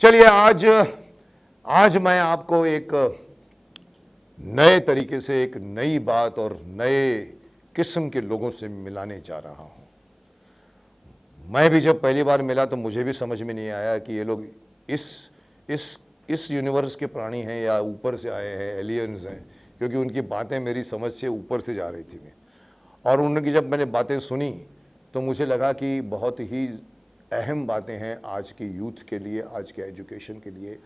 चलिए आज मैं आपको एक नए तरीके से एक नई बात और नए किस्म के लोगों से मिलाने जा रहा हूं। मैं भी जब पहली बार मिला तो मुझे भी समझ में नहीं आया कि ये लोग इस यूनिवर्स के प्राणी हैं या ऊपर से आए हैं, एलियंस हैं, क्योंकि उनकी बातें मेरी समझ से ऊपर से जा रही थी। और उनकी जब मैंने बातें सुनी तो मुझे लगा कि बहुत ही अहम बातें हैं आज की यूथ के लिए, आज के एजुकेशन के लिए।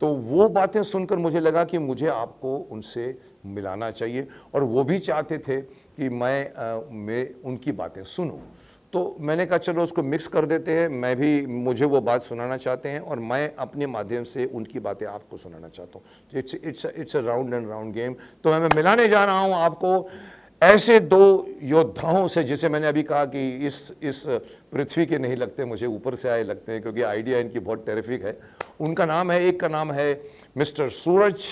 तो वो बातें सुनकर मुझे लगा कि मुझे आपको उनसे मिलाना चाहिए, और वो भी चाहते थे कि मैं उनकी बातें सुनूं। तो मैंने कहा चलो उसको मिक्स कर देते हैं, मुझे वो बात सुनाना चाहते हैं और मैं अपने माध्यम से उनकी बातें आपको सुनाना चाहता हूँ। It's a round and round game. तो मैं मिलाने जा रहा हूँ आपको ऐसे दो योद्धाओं से, जिसे मैंने अभी कहा कि इस पृथ्वी के नहीं लगते, मुझे ऊपर से आए लगते हैं, क्योंकि आइडिया इनकी बहुत टेरिफिक है। उनका नाम है, एक का नाम है मिस्टर सूरज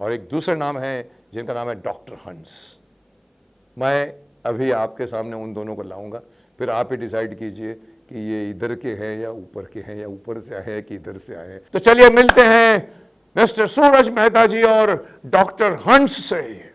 और एक दूसरा नाम है जिनका नाम है डॉक्टर हंस। मैं अभी आपके सामने उन दोनों को लाऊंगा, फिर आप ही डिसाइड कीजिए कि ये इधर के हैं या ऊपर के हैं, या ऊपर से आए हैं कि इधर से आए हैं। तो चलिए मिलते हैं मिस्टर सूरज मेहता जी और डॉक्टर हंस से।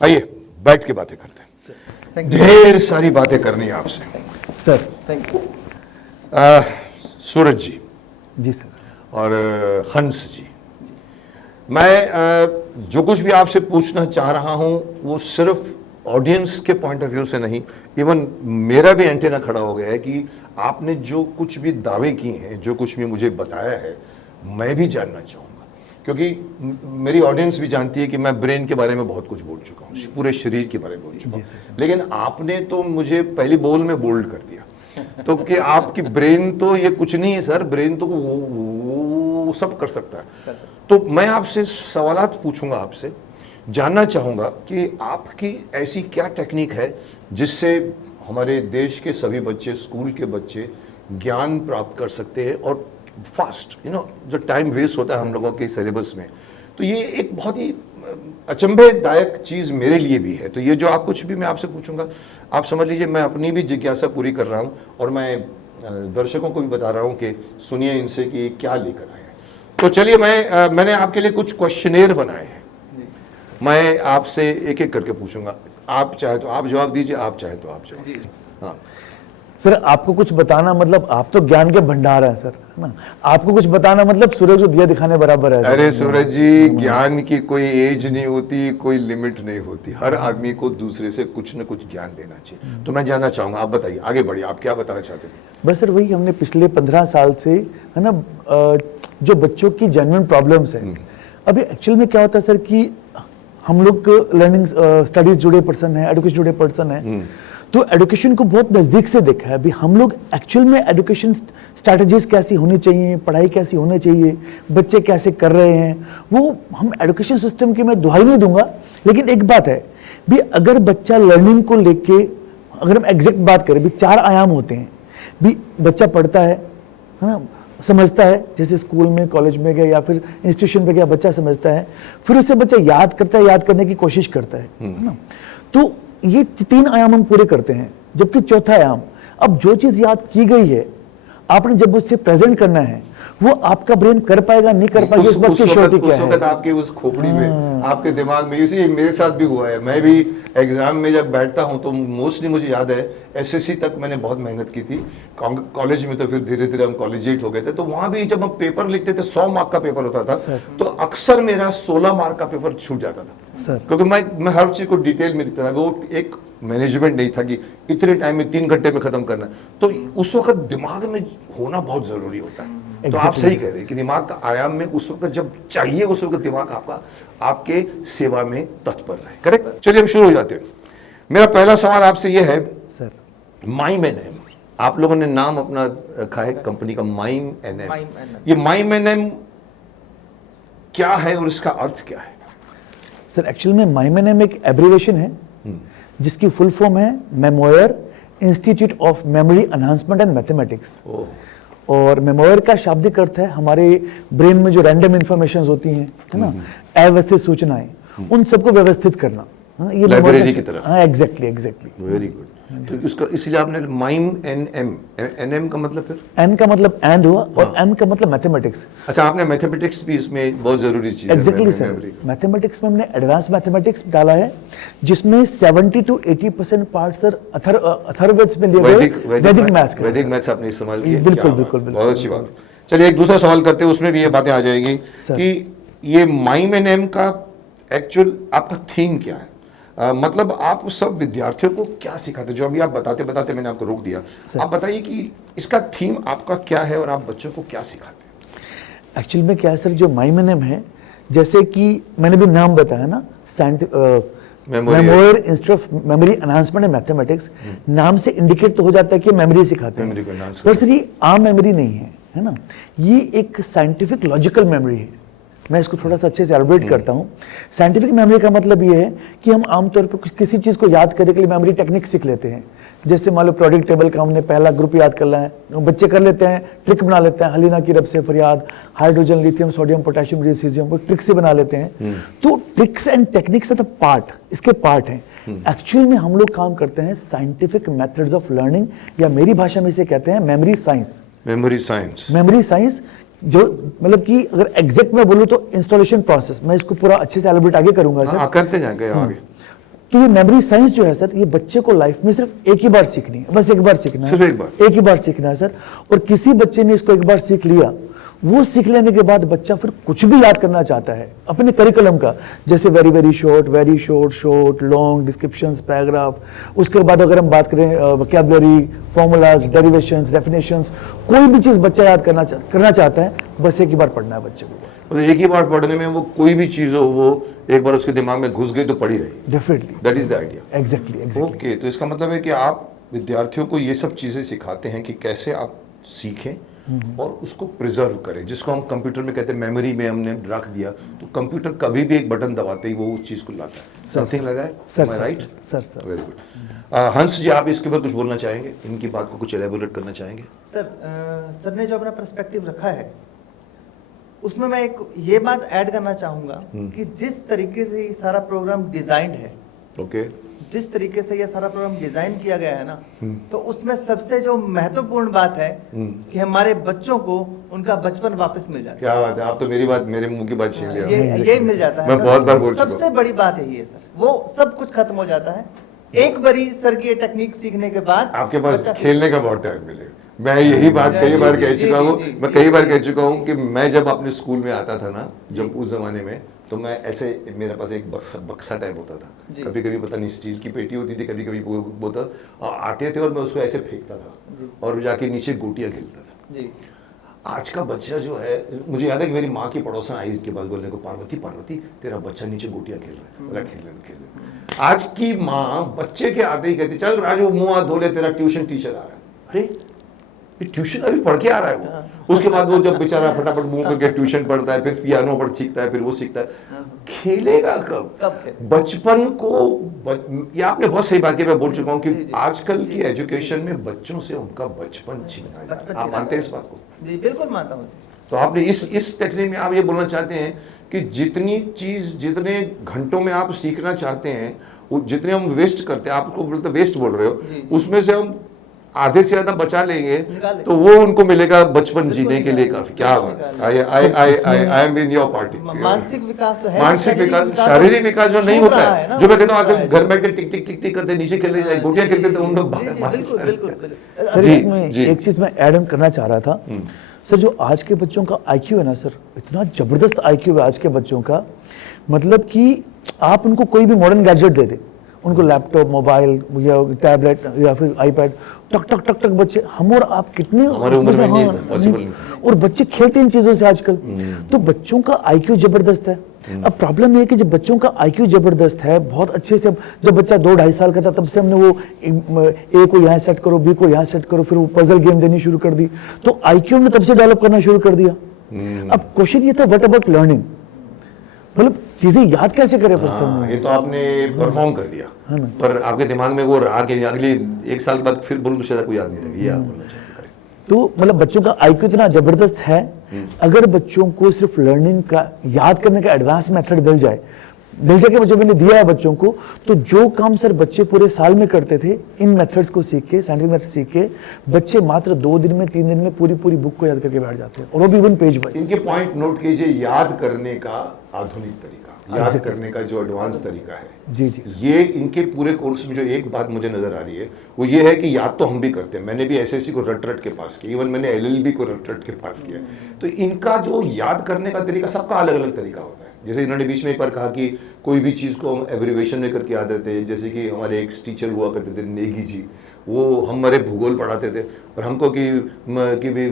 आइए बैठ के बातें करते हैं। ढेर सारी बातें करनी है आपसे sir. Thank you. Suraj ji जी सर, और हंस जी, मैं जो कुछ भी आपसे पूछना चाह रहा हूं वो सिर्फ ऑडियंस के पॉइंट ऑफ व्यू से नहीं, इवन मेरा भी एंटेना खड़ा हो गया है कि आपने जो कुछ भी दावे किए हैं, जो कुछ भी मुझे बताया है, मैं भी जानना चाहूँगा, क्योंकि मेरी ऑडियंस भी जानती है कि मैं ब्रेन के बारे में बहुत कुछ बोल चुका हूँ, पूरे शरीर के बारे में बोल चुका हूँ, लेकिन आपने तो मुझे पहली बोल में बोल्ड कर दिया। तो कि आपकी ब्रेन तो ये कुछ नहीं है सर, ब्रेन तो वो सब कर सकता है। तो मैं आपसे सवालात पूछूंगा, आपसे जानना चाहूँगा कि आपकी ऐसी क्या टेक्निक है जिससे हमारे देश के सभी बच्चे, स्कूल के बच्चे ज्ञान प्राप्त कर सकते हैं और फास्ट, जो टाइम वेस्ट होता है हम लोगों के सिलेबस में, तो ये एक बहुत ही अचंभेदायक चीज़ मेरे लिए भी है। तो ये जो आप कुछ भी मैं आपसे पूछूंगा, आप समझ लीजिए मैं अपनी भी जिज्ञासा पूरी कर रहा हूँ और मैं दर्शकों को भी बता रहा हूँ कि सुनिए इनसे कि क्या लेकर आए हैं। तो चलिए मैंने आपके लिए कुछ क्वेश्चनेयर बनाए हैं, मैं आपसे एक एक करके पूछूंगा। आप चाहे तो आप जवाब दीजिए, आप चाहे तो आप जवाब दीजिए। हाँ सर, आपको कुछ बताना मतलब आप तो ज्ञान के भंडार हैं सर, है ना। आपको कुछ बताना मतलब सूरज को दिया दिखाने बराबर है। अरे सूरज जी, ज्ञान की कोई एज नहीं होती, कोई लिमिट नहीं होती, हर आदमी को दूसरे से कुछ न कुछ ज्ञान लेना चाहिए। तो मैं जानना चाहूंगा, आप बताइए, आगे बढ़िए, आप क्या बताना चाहते थे? बस सर वही, हमने पिछले 15 साल से, है ना, जो बच्चों की जेन्युइन प्रॉब्लम्स है, अभी एक्चुअल में क्या होता है सर कि हम लोग लर्निंग स्टडीज जुड़े पर्सन है, एडुकेशन जुड़े पर्सन है, तो एडुकेशन को बहुत नज़दीक से देखा है। अभी हम लोग एक्चुअल में एडुकेशन स्ट्रैटेजीज कैसी होनी चाहिए, पढ़ाई कैसी होनी चाहिए, बच्चे कैसे कर रहे हैं, वो हम एडुकेशन सिस्टम की मैं दुहाई नहीं दूंगा। लेकिन एक बात है भी, अगर बच्चा लर्निंग को लेके, अगर हम एग्जैक्ट बात करें भी, 4 आयाम होते हैं भी। बच्चा पढ़ता है ना, समझता है, जैसे स्कूल में, कॉलेज में गया या फिर इंस्टीट्यूशन पे गया, बच्चा समझता है, फिर उससे बच्चा याद करता है, याद करने की कोशिश करता है ना। तो ये 3 आयाम हम पूरे करते हैं, जबकि चौथा आयाम, अब जो चीज याद की गई है आपने जब उससे प्रेजेंट करना है, वो आपका ब्रेन कर पाएगा नहीं कर पाएगा, इस बात की श्योरिटी क्या उस वक्त है। आपके उस खोपड़ी में, आपके दिमाग में, इसी मेरे साथ भी हुआ है। मैं भी एग्जाम में जब बैठता हूं तो मोस्टली मुझे याद है एसएससी तक मैंने बहुत मेहनत की थी। कॉलेज में तो फिर धीरे धीरे हम कॉलेजिएट हो गए थे, तो वहां भी जब हम पेपर लिखते थे 100 मार्क का पेपर होता था, तो अक्सर मेरा 16 मार्क का पेपर छूट जाता था सर। क्योंकि मैं हर चीज को डिटेल में लिखता था। वो एक मैनेजमेंट नहीं था कि इतने टाइम में 3 घंटे में खत्म करना है। तो उस वक्त दिमाग में होना बहुत जरूरी होता है। तो आप सही कह रहे हैं कि दिमाग का आयाम में उस वक्त जब चाहिए उस वक्त दिमाग आपका आपके सेवा में तत्पर रहे। करेक्ट। चलिए हम शुरू हो जाते हैं। मेरा पहला सवाल आपसे यह है सर, माइम एंड एम, आप लोगों ने नाम अपना रखा है कंपनी का माइम एंड एम। ये माइम एंड एम क्या है और इसका अर्थ क्या है? सर एक्चुअल में माइम एक एब्रीवेशन है जिसकी फुल फॉर्म है memoir institute of memory enhancement and mathematics. और मेमोयर का शाब्दिक अर्थ है हमारे ब्रेन में जो रैंडम इंफॉर्मेशन होती हैं, है ना, अव्यवस्थित सूचनाएं, उन सबको व्यवस्थित करना। हाँ, ये लाइब्रेरी की तरह। हाँ, एग्जैक्टली। Very good. तो इसका इसलिए आपने mime and M, N M का मतलब फिर? एन का मतलब एंड हुआ और एम का मतलब मैथमेटिक्स। अच्छा, आपने मैथमेटिक्स भी इसमें बहुत जरूरी चीज है। एग्जैक्टली सर, मैथमेटिक्स में हमने एडवांस मैथमेटिक्स डाला है जिसमें 70 to 80% पार्ट सर अथर्ववेद में लिए गए वैदिक मैथ्स का। वैदिक मैथ्स आपने इस्तेमाल किया। बिल्कुल बिल्कुल, बहुत अच्छी बात। चलिए एक दूसरा सवाल करते हैं, उसमें भी ये बातें आ जाएंगी कि ये माइम एंड एम का एक्चुअल आपका थीम क्या है? मतलब आप सब विद्यार्थियों को क्या सिखाते? जो अभी आप बताते बताते मैंने आपको रोक दिया, आप बताइए कि इसका थीम आपका क्या है और आप बच्चों को क्या सिखाते हैं? एक्चुअल में क्या है सर, जो माइम एंड एम है, जैसे कि मैंने भी नाम बताया ना, memoir institute of memory enhancement and mathematics, नाम से इंडिकेट तो हो जाता है कि मेमोरी सिखाते हैं, पर सर ये आम मेमोरी नहीं है ना, ये एक साइंटिफिक लॉजिकल मेमोरी है। मैं इसको थोड़ा सा अच्छे से एलबरेट करता हूँ। साइंटिफिक मेमोरी का मतलब ये है कि हम आमतौर पर किसी चीज़ को याद करने के लिए मेमोरी टेक्निक सीख लेते हैं। जैसे मान लो प्रोडिक्ट टेबल का हमने पहला ग्रुप याद करना है, बच्चे कर लेते हैं, ट्रिक बना लेते हैं, हलीना की रब से फरियाद, hydrogen lithium sodium potassium caesium, trick से बना लेते हैं। तो tricks and techniques are the part, इसके पार्ट हैं। एक्चुअल में हम लोग काम करते हैं साइंटिफिक मेथड्स ऑफ लर्निंग, या मेरी भाषा में इसे कहते हैं memory science. Memory science, memory science, जो मतलब कि अगर एग्जैक्ट में बोलूं तो इंस्टॉलेशन प्रोसेस, मैं इसको पूरा अच्छे से एलिब्रेट आगे करूंगा सर। करते जाएंगे आगे। तो ये मेमोरी साइंस जो है सर, ये बच्चे को लाइफ में सिर्फ एक ही बार सीखनी है, बस एक बार सीखना है, सिर्फ एक ही बार सीखना है सर। और किसी बच्चे ने इसको एक बार सीख लिया, वो सीख लेने के बाद बच्चा फिर कुछ भी याद करना चाहता है अपने करिकुलम का, जैसे very very short, short, long, descriptions, paragraph. उसके बाद अगर हम बात करें वोकैबुलरी, फॉर्मूलाज, डेरिवेशंस, डेफिनेशंस, कोई भी चीज बच्चा याद करना चाहता है, बस एक ही बार पढ़ना है बच्चे को। बस तो एक ही बार पढ़ने में वो कोई भी चीज हो, वो एक बार उसके दिमाग में घुस गई तो पड़ी रही। Definitely, that is the idea. Exactly. Okay, तो इसका मतलब है कि आप विद्यार्थियों को ये सब चीजें सिखाते हैं कि कैसे आप सीखें और उसको प्रिजर्व करें, जिसको हम कंप्यूटर में कहते हैं मेमोरी में हमने रख दिया, तो कंप्यूटर कभी भी एक बटन दबाते ही वो उस चीज को लाता है। Something like that, sir, right? Sir very good. हंस जी, आप इसके ऊपर कुछ बोलना चाहेंगे, इनकी बात को कुछ एलेबोरेट करना चाहेंगे? सर ने जो अपना पर्सपेक्टिव रखा है उसमें मैं एक ये बात ऐड करना चाहूंगा कि जिस तरीके से ये सारा प्रोग्राम डिजाइंड है, ओके, जिस तरीके से ये सारा प्रोग्राम डिजाइन किया गया है ना, तो उसमें सबसे जो महत्वपूर्ण बात है कि हमारे बच्चों को उनका बचपन वापस मिल जाता है। क्या बात है, आप तो मेरी बात, मेरे मुंह की बात छीन लिया। ये मिल जाता है। मैं बहुत बार बोल चुका हूं। सबसे बड़ी बात है ये सर, वो सब कुछ खत्म हो जाता है एक बारी सर की टेक्निक सीखने के बाद। आपके पास खेलने का बहुत टाइम मिलेगा। मैं यही बात कई बार कह चुका हूँ, मैं कई बार कह चुका हूँ कि मैं जब अपने स्कूल में आता था ना, जब उस जमाने में, तो मैं ऐसे, मेरे पास एक बक्सा टाइप होता था, कभी कभी पता नहीं स्टील की पेटी होती थी, कभी कभी बोतल आते थे और मैं उसको ऐसे फेंकता था और जाके नीचे गोटियां खेलता था जी। आज का बच्चा जो है, मुझे याद है कि मेरी माँ की पड़ोसन आई इसके बाद बोलने को, पार्वती तेरा बच्चा नीचे गोटियां खेल रहा है, खेल ले। आज की माँ बच्चे के आते ही कहती, चल राजू मुंह हाथ धो ले, तेरा ट्यूशन टीचर आ रहा है। अरे ट्यूशन अभी पढ़ के आ रहा है वो। उसके बाद वो जब बेचारा फटाफट मुंह करके ट्यूशन पढ़ता है, फिर पियानो पर सीखता है, फिर वो सीखता है, खेलेगा कब? बचपन को ये आपने बहुत सही बात की, मैं बोल चुका हूँ कि आजकल की एजुकेशन में बच्चों से उनका बचपन छीना जा रहा है। आप मानते हैं इस बात को? जी बिल्कुल मानता हूँ। तो आपने इस टेक्निक में आप ये बोलना चाहते हैं कि जितनी चीज जितने घंटों में आप सीखना चाहते हैं, वो जितने हम वेस्ट करते हैं, आपको बोलते वेस्ट बोल रहे हो, जी। उसमें से हम आधे से ज्यादा बचा लेंगे निकालेंगे। तो वो उनको मिलेगा बचपन बिल्कुल जीने के लिए निकालेंगे, काफी। क्या बिल्कुल बात, निकालेंगे। I am in your party. मानसिक विकास तो है, मानसिक विकास, शारीरिक विकास जो नहीं छूट होता रहा है, ना, जो मैं कहता हूँ छूट रहा आजकल है। घर बैठ के टिक टिक टिक टिक करते नीचे खेलने जाए, गोटियां खेलते थे, उन लोग जी, जी, बिल्कुल बिल्कुल बिल्कुल। सर जी, इसमें जी। एक चीज मैं ऐड ऑन करना चाह रहा था सर, जो आज के बच्चों का आईक्यू है ना सर, इतना जबरदस्त आईक्यू है आज के बच्चों का, मतलब कि आप उनको कोई भी मॉडर्न गैजेट दे दे, उनको लैपटॉप, मोबाइल या टैबलेट या फिर आईपैड, टक टक टक टक बच्चे, हम और आप कितने हमारे उम्र में नहीं, possible नहीं। और बच्चे खेलते हैं इन चीजों से आजकल, तो बच्चों का आईक्यू जबरदस्त है। अब प्रॉब्लम ये है कि जब बच्चों का आईक्यू जबरदस्त है, बहुत अच्छे से, जब बच्चा 2-2.5 साल का था तब से हमने वो ए को यहाँ सेट करो, बी को यहाँ सेट करो, फिर वो पजल गेम देनी शुरू कर दी, तो आईक्यू हमने तब से डेवलप करना शुरू कर दिया। अब क्वेश्चन ये था, व्हाट अबाउट लर्निंग, मतलब चीजें याद कैसे करे पर्सन। ये तो आपने परफॉर्म कर दिया, पर आपके दिमाग में वो रहा कि अगले 1 साल बाद फिर बोलूं तो शायद कोई याद नहीं रहेगी। ये आप बोलना चाहते हैं। तो मतलब बच्चों का आईक्यू इतना जबरदस्त है, अगर बच्चों को सिर्फ लर्निंग का, याद करने का एडवांस मेथड मिल जाए के बच्चों मैंने दिया है बच्चों को, तो जो काम सर बच्चे पूरे साल में करते थे, इन मेथड्स को सीख के, साइंटिफिक मेथड सीख के, बच्चे मात्र 2 दिन में 3 दिन में पूरी बुक को याद करके बैठ जाते हैं, और वो भी 1 पेज वाइज। इनके पॉइंट नोट कीजिए, याद करने का आधुनिक तरीका, याद करने का जो एडवांस तरीका है, जी जी ये इनके पूरे कोर्स में जो एक बात मुझे नजर आ रही है वो ये है कि याद तो हम भी करते हैं, मैंने भी एसएससी को रट रट के पास किया, इवन मैंने एलएलबी को रट रट के पास किया, तो इनका जो याद करने का तरीका सबका अलग अलग तरीका होता है। जैसे इन्होंने बीच में एक बार कहा कि कोई भी चीज़ को हम एब्रिवेशन में करके याद रहते हैं, जैसे कि हमारे एक टीचर हुआ करते थे नेगी जी, वो हमारे भूगोल पढ़ाते थे और हमको कि भी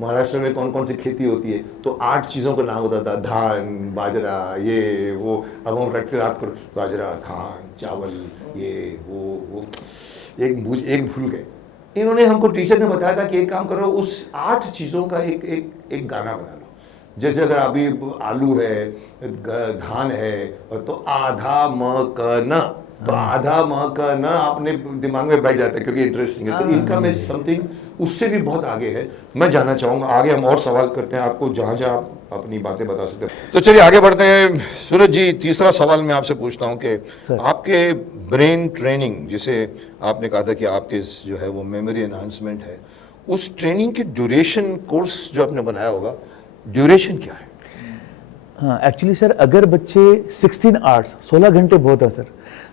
महाराष्ट्र में कौन कौन सी खेती होती है, तो 8 चीज़ों का नाम होता था, धान, बाजरा, ये वो, अब हम रटते रात को बाजरा, धान, चावल, ये वो एक भूल गए। इन्होंने हमको, टीचर ने बताया था कि एक काम करो, उस 8 चीज़ों का एक गाना बना लो। जैसे अगर अभी आलू है, धान है, तो आधा म क न, तो आधा माह का ना अपने दिमाग में बैठ जाता है क्योंकि इंटरेस्टिंग है। तो इनका में समथिंग उससे भी बहुत आगे है। मैं जानना चाहूंगा, आगे हम और सवाल करते हैं आपको, जहां जहां आप अपनी बातें बता सकते हैं। तो चलिए आगे बढ़ते हैं। सूरज जी, तीसरा सवाल मैं आपसे पूछता हूं कि आपके ब्रेन ट्रेनिंग, जिसे आपने कहा था कि आपके जो है वो मेमोरी एनहांसमेंट है, उस ट्रेनिंग की ड्यूरेशन, कोर्स जो आपने बनाया होगा, ड्यूरेशन क्या है? हाँ, एक्चुअली सर अगर बच्चे 16 आवर्स, 16 घंटे बहुत है सर,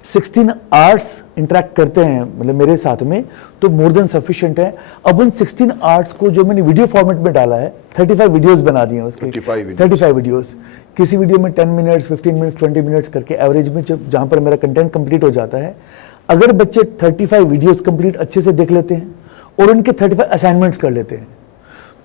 16 आवर्स इंटरेक्ट करते हैं मतलब मेरे साथ में, तो मोर देन सफिशिएंट है। अब उन 16 आवर्स को जो मैंने वीडियो फॉर्मेट में डाला है, 35 वीडियोस बना दिए हैं उसके, 35 वीडियोस, किसी वीडियो में 10 मिनट्स, 15 मिनट्स, 20 मिनट्स करके एवरेज में जहाँ पर मेरा कंटेंट कंप्लीट हो जाता है। अगर बच्चे 35 वीडियोस कंप्लीट अच्छे से देख लेते हैं और उनके 35 असाइनमेंट्स कर लेते हैं,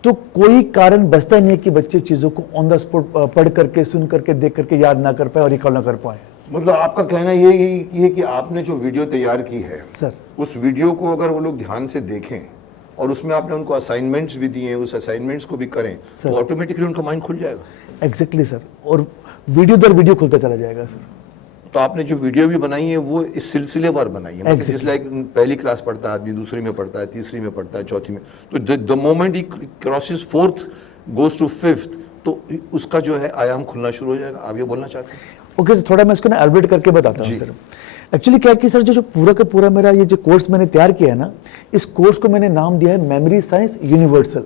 तो कोई कारण बचता नहीं है कि बच्चे चीज़ों को ऑन द स्पॉट पढ़ करके, सुन करके, देख करके याद ना कर पाए और रिकॉल ना कर पाए। मतलब आपका कहना ये कि आपने जो वीडियो तैयार की है सर, उस वीडियो को अगर वो लोग ध्यान से देखें और उसमें आपने उनको असाइनमेंट्स भी दिए हैं, उस असाइनमेंट्स को भी करें, तो ऑटोमेटिकली उनका माइंड खुल जाएगा। एग्जैक्टली सर, और वीडियो दर वीडियो खुलता चला जाएगा सर। तो आपने जो वीडियो भी बनाई है वो इस सिलसिलेवार बनाई है, मतलब जैसे लाइक पहली क्लास पढ़ता है आदमी, दूसरी में पढ़ता है, तीसरी में पढ़ता है, चौथी में, तो the moment he crosses 4th goes to 5th, तो उसका जो है आयाम खुलना शुरू हो जाएगा। आप ये बोलना चाहते हैं? ओके सर, थोड़ा मैं इसको ना एलबरेट करके बताता हूँ सर। एक्चुअली क्या है कि सर जो पूरा का पूरा मेरा ये जो कोर्स मैंने तैयार किया है ना, इस कोर्स को मैंने नाम दिया है मेमोरी साइंस यूनिवर्सल।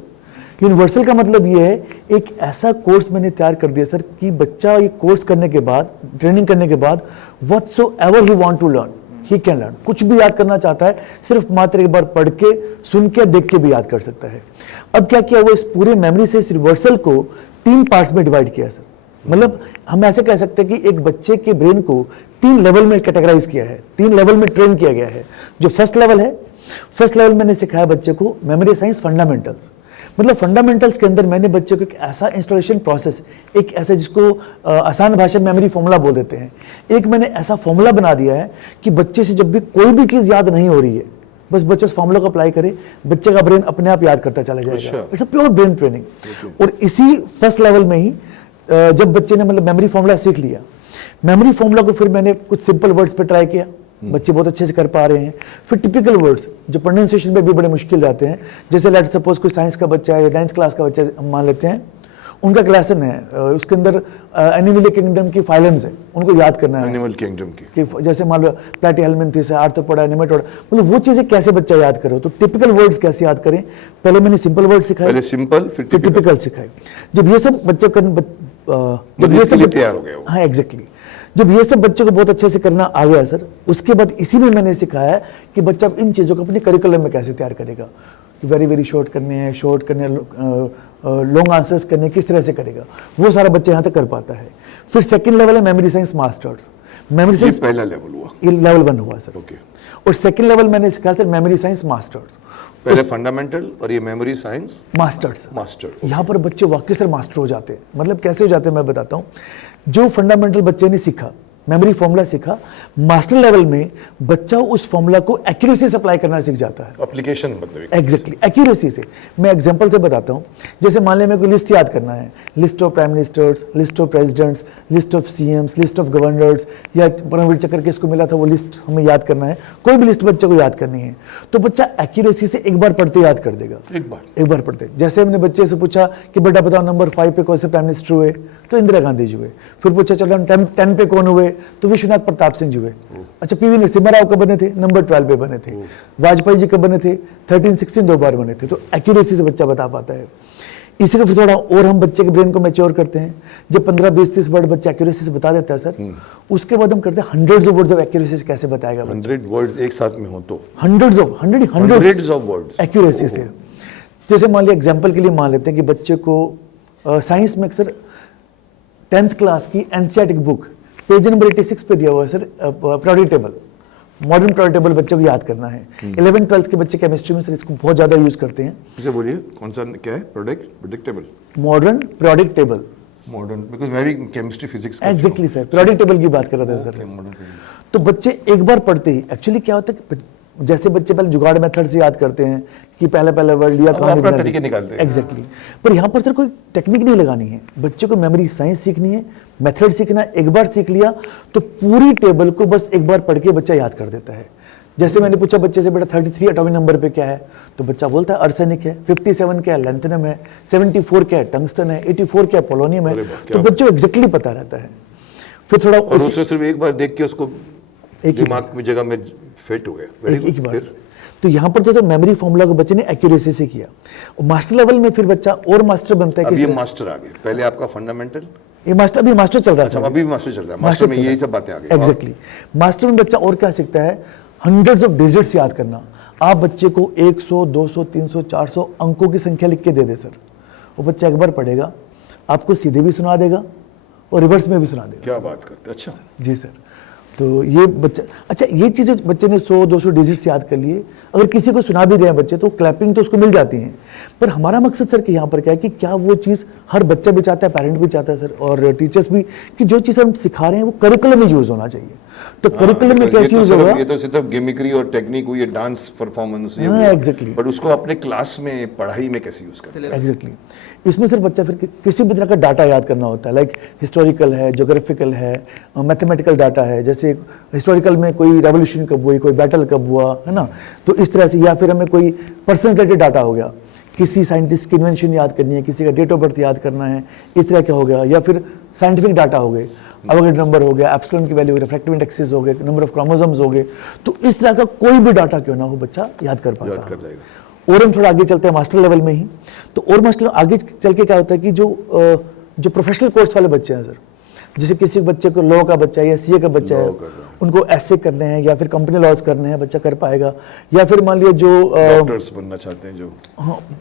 यूनिवर्सल का मतलब ये है, एक ऐसा कोर्स मैंने तैयार कर दिया सर कि बच्चा ये कोर्स करने के बाद, ट्रेनिंग करने के बाद, whatsoever he want to learn he can learn. कुछ भी याद करना चाहता है, सिर्फ मात्र एक बार पढ़ के, सुन के, देख के भी याद कर सकता है। अब क्या किया, वो इस पूरे मेमोरी साइंस यूनिवर्सल को 3 पार्ट्स में डिवाइड किया सर। मतलब हम ऐसे कह सकते हैं कि एक बच्चे के ब्रेन को 3 लेवल में कैटेगराइज किया है, 3 लेवल में ट्रेन किया गया है। जो फर्स्ट लेवल है, फर्स्ट लेवल मैंने सिखाया बच्चे को मेमोरी साइंस फंडामेंटल्स। मतलब फंडामेंटल्स के अंदर मैंने बच्चे को एक ऐसा इंस्टॉलेशन प्रोसेस, एक ऐसा जिसको आसान भाषा में मेमोरी फॉर्मूला बोल देते हैं, एक मैंने ऐसा फॉर्मूला बना दिया है कि बच्चे से जब भी कोई भी चीज़ याद नहीं हो रही है, बस बच्चे उस फॉर्मूला को अप्लाई करे, बच्चे का ब्रेन अपने आप याद करता चला जाएगा। It's a pure brain training. और इसी फर्स्ट लेवल में ही जब बच्चे ने मतलब मेमोरी फॉर्मूला सीख लिया, मेमोरी फॉर्मूला को फिर मैंने कुछ सिंपल वर्ड्स पे ट्राई किया, बच्चे बहुत अच्छे से कर पा रहे हैं। फिर टिपिकल वर्ड्स जो प्रोनाउंसिएशन में भी बड़े मुश्किल रहते हैं, जैसे लेट सपोज कोई साइंस का बच्चा है या 9th क्लास का बच्चा हम मान लेते हैं, उनका क्लासन है, उसके अंदर एनिमल किंगडम की फाइलम्स है, उनको याद करना है एनिमल किंगडम की कि जैसे मान लो प्लेटिहेल्मिन्थेस है, आर्थ्रोपोडा, नेमेटोडा, मतलब वो चीजें कैसे बच्चा याद करे, तो टिपिकल वर्ड्स कैसे याद करें। पहले मैंने सिंपल वर्ड सिखाए, पहले सिंपल फिर फिर टिपिकल सिखाए। जब ये सब बच्चे जब ये सब तैयार हो गया वो। हाँ एग्जैक्टली, जब ये सब बच्चे को बहुत अच्छे से करना आ गया सर, उसके बाद इसी में मैंने सिखाया है कि बच्चा इन चीज़ों को अपने करिकुलम में कैसे तैयार करेगा, वेरी वेरी शॉर्ट करने हैं, शॉर्ट करने, लॉन्ग आंसर्स करने, किस तरह से करेगा, वो सारा बच्चा यहाँ तक कर पाता है। फिर सेकंड लेवल है memory science masters. Memory science पहला लेवल हुआ, ये लेवल 1 हुआ सर। ओके। और सेकंड लेवल मैंने सिखाया सर मेमोरी साइंस मास्टर्स। पहले फंडामेंटल और ये मेमोरी साइंस मास्टर्स। मास्टर। यहाँ पर बच्चे वाकई सर मास्टर हो जाते हैं। मतलब कैसे हो जाते हैं मैं बताता हूँ। जो फंडामेंटल बच्चे ने सीखा, मेमोरी फॉर्मूला सीखा, मास्टर लेवल में बच्चा उस फॉर्मूला को एक्यूरेसी से अप्लाई करना सीख जाता है। एप्लीकेशन मतलब एग्जैक्टली एक्यूरेसी से। मैं एग्जांपल से बताता हूँ। जैसे मान लें मेरे को लिस्ट याद करना है, list of prime ministers, list of presidents, list of CMs, list of governors, या परमवीर चक्र किसको मिला था वो लिस्ट हमें याद करना है, कोई भी लिस्ट बच्चे को याद करनी है, तो बच्चा एक्यूरेसी से एक बार पढ़ते याद कर देगा। एक बार पढ़ते। जैसे हमने बच्चे से पूछा कि बेटा बताओ नंबर 5 पे कौन से प्राइम मिनिस्टर हुए, तो इंदिरा गांधी जी हुए। फिर पूछा चलो 10 पे कौन हुए, तो विश्वनाथ प्रताप सिंह जी हुए। अच्छा पीवी नरसिम्हा राव कब बने थे, नंबर 12 पे बने थे। वाजपेयी जी कब बने थे, 13-16 2 बार बने थे। तो एक्यूरेसी से बच्चा बता पाता है। इसी को फिर थोड़ा और हम बच्चे के ब्रेन को मैच्योर करते हैं। जब 15-20-30 वर्ड बच्चा एक्यूरेसी से बता देता है सर, उसके बाद हम करते हैं hundreds of words of accuracy से कैसे बताएगा। 100 वर्ड्स एक साथ में हो तो हंड्रेड्स ऑफ वर्ड्स एक्यूरेसी से। जैसे मान लिया एग्जाम्पल के लिए मान लेते हैं कि बच्चे को साइंस में सर 10th क्लास की एनसीईआरटी बुक पेज नंबर 86 पे दिया हुआ है sir, periodic table, modern periodic table बच्चे को याद करना है। 11th-12th के बच्चे केमिस्ट्री में सर इसको बहुत ज्यादा यूज करते हैं। इसे बोलिए कौन सा क्या है, product table, modern periodic table, modern, because मैं भी chemistry physics exactly sir periodic table की बात कर रहा था सर। तो बच्चे एक बार पढ़ते ही, एक्चुअली क्या होता है कि जैसे बच्चे पहले जुगाड़ मेथड से याद करते हैं कि पहले वर्ड लिया अपना तरीके निकालते हैं। एग्जैक्टली। पर यहाँ पर सर कोई टेक्निक नहीं लगानी है, बच्चे को मेमोरी साइंस सीखनी है, मेथड सीखना है। एक बार सीख लिया तो पूरी टेबल को बस एक बार पढ़ के बच्चा याद कर देता है। जैसे मैंने पूछा बच्चे से बेटा 33 एटॉमिक नंबर पे क्या है, तो बच्चा बोलता है आर्सेनिक है, 57 क्या है लैंथेनम है, 74 क्या है टंगस्टन है, 84 क्या है पोलोनियम है। तो बच्चे को एग्जैक्टली पता रहता है। फिर थोड़ा और उससे सिर्फ एक बार देख के उसको दिमाग में जगह में फिट हो गया। एक बार। तो यहाँ पर तो मेमोरी फॉर्मूला को बच्चे ने एक्यूरेसी से किया। और मास्टर लेवल में फिर बच्चा और मास्टर बनता है। अब ये मास्टर आ गए, पहले आपका फंडामेंटल, ये मास्टर अभी मास्टर चल रहा है। अभी भी मास्टर चल रहा है, मास्टर में यही सब बातें आ गई। एग्जैक्टली। मास्टर में बच्चा और क्या सीखता है, हंड्रेड्स ऑफ डिजिट्स याद करना। आप बच्चे को 100, 200, 300, 400 अंकों की संख्या लिख के दे दे सर, वो बच्चा एक बार पढ़ेगा, आपको सीधे भी सुना देगा और रिवर्स में भी सुना देगा। क्या बात करते, अच्छा जी सर। तो ये बच्चा, अच्छा ये चीज़ें बच्चे ने 100-200 डिजिट्स याद कर लिए, अगर किसी को सुना भी दें बच्चे तो क्लैपिंग तो उसको मिल जाती है। पर हमारा मकसद सर कि यहाँ पर क्या है कि क्या वो चीज़ हर बच्चा भी चाहता है, पेरेंट भी चाहता है सर, और टीचर्स भी, कि जो चीज़ हम सिखा रहे हैं वो करिकुलम में यूज़ होना चाहिए। तो करिकुलम में कैसे यूज़ होगा, ये तो सिर्फ गिमिक्री और टेक्निक हुई है, डांस परफॉर्मेंस, एग्जैक्टली। बट उसको अपने क्लास में पढ़ाई में कैसे यूज करें। एग्जैक्टली। इसमें सिर्फ बच्चा फिर किसी भी तरह का डाटा याद करना होता है, लाइक हिस्टोरिकल है, ज्योग्राफिकल है, मैथमेटिकल डाटा है। जैसे हिस्टोरिकल में कोई रेवोल्यूशन कब हुई, कोई बैटल कब हुआ, है ना, तो इस तरह से। या फिर हमें कोई पर्सन रिलेटेड डाटा हो गया, किसी साइंटिस्ट की इन्वेंशन याद करनी है, किसी का डेट ऑफ बर्थ याद करना है, इस तरह का हो गया। या फिर साइंटिफिक डाटा हो गए, अवोगाड्रो नंबर हो गया, एप्सिलॉन की वैल्यू, रिफ्रैक्टिव इंडेक्सेस हो गए, नंबर ऑफ क्रोमोसोम्स हो गए। तो इस तरह का कोई भी डाटा क्यों ना हो बच्चा याद कर पाता है। और हम थोड़ा आगे चलते हैं मास्टर लेवल में ही। तो और मास्टर आगे चल के क्या होता है कि जो प्रोफेशनल कोर्स वाले बच्चे हैं सर, जैसे किसी बच्चे को लॉ का बच्चा है या सीए का बच्चा है, उनको ऐसे करने हैं या फिर कंपनी लॉज करने हैं, बच्चा कर पाएगा। या फिर मान लिया जो डॉक्टर्स बनना चाहते हैं, जो